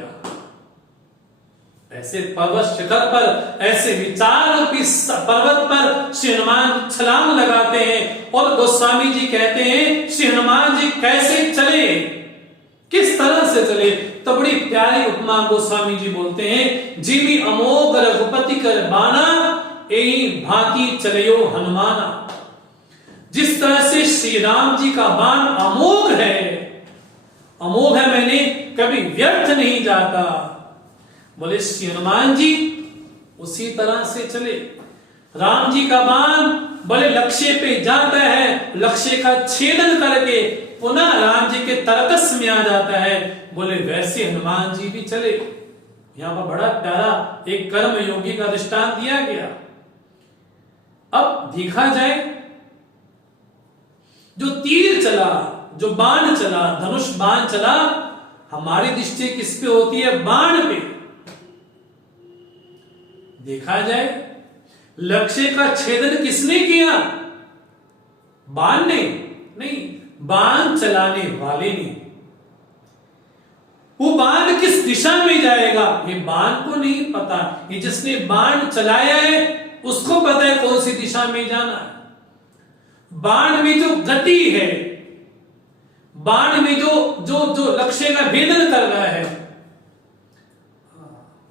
ऐसे पर्वत शिखर पर, ऐसे विचार रूपी पर्वत पर श्री हनुमान छलांग लगाते हैं। और गोस्वामी जी कहते हैं, श्री हनुमान जी कैसे चले, किस तरह से चले? तो बड़ी प्यारी उपमा गोस्वामी जी बोलते हैं, जिमी अमोघ रघुपति कर बाना, एही भांति चलयो हनुमाना। जिस तरह से श्री राम जी का बाण अमोघ है, अमोघ है मैंने कभी व्यर्थ नहीं जाता, बोले श्री हनुमान जी उसी तरह से चले। राम जी का बाण बोले लक्ष्य पे जाता है, लक्ष्य का छेदन करके पुनः राम जी के तरकस में आ जाता है। बोले वैसे हनुमान जी भी चले। यहां पर बड़ा प्यारा एक कर्म योगी का दृष्टांत दिया गया। अब देखा जाए, जो तीर चला, जो बाण चला, धनुष बाण चला, हमारी दृष्टि किस पे होती है? बाण पे। देखा जाए, लक्ष्य का छेदन किसने किया? बाण ने नहीं, बाण चलाने वाले ने। वो बाण किस दिशा में जाएगा ये बाण को नहीं पता। ये जिसने बाण चलाया है उसको पता है कौन सी दिशा में जाना है। बाण में जो गति है, बाण में जो जो जो लक्ष्य का भेदन कर रहा है,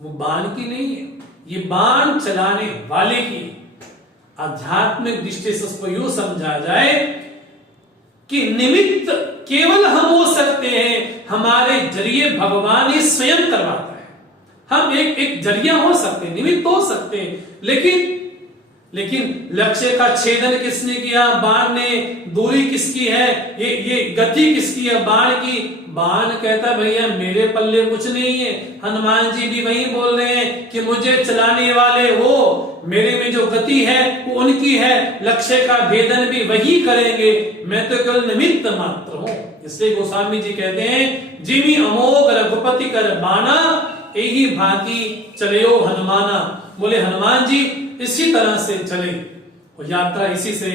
वो बाण की नहीं है, ये बाण चलाने वाले की। आध्यात्मिक दृष्टि से उसको यूं समझा जाए कि निमित्त केवल हम हो सकते हैं, हमारे जरिए भगवान ही स्वयं करवाता है। हम एक जरिया हो सकते हैं, निमित्त हो सकते हैं, लेकिन लक्ष्य का छेदन किसने किया? बाण ने। दूरी किसकी है? ये गति किसकी है? बाण की। बाण कहता भैया मेरे पल्ले कुछ नहीं है। हनुमान जी भी वही बोल रहे हैं कि मुझे चलाने वाले वो, मेरे में जो गति है वो उनकी है, लक्ष्य का भेदन भी वही करेंगे, मैं तो केवल निमित्त मात्र हूं। इसलिए गोस्वामी जी कहते हैं, जिमी अमोघ रघुपति कर बाना, यही भांति चलेयो हनुमाना। बोले हनुमान जी इसी तरह से चले, और यात्रा इसी से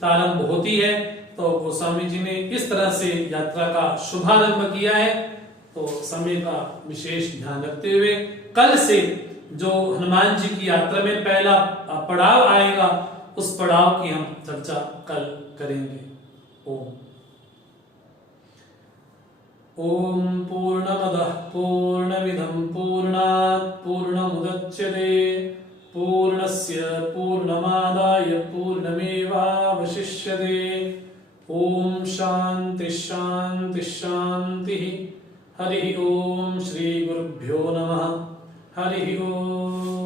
प्रारंभ होती है। तो गोस्वामी जी ने इस तरह से यात्रा का शुभारंभ किया है। तो समय का विशेष ध्यान रखते हुए कल से जो हनुमान जी की यात्रा में पहला पड़ाव आएगा, उस पड़ाव की हम चर्चा कल करेंगे। ओम पूर्णमदः पूर्णमिदं पूर्णात् पूर्णमुदच्यते पूर्णस्य पूर्णमादाय पूर्णमेवावशिष्यते। ओम शांति शांति शांति। हरि ओम। श्री गुरुभ्यो नमः। हरि ओम।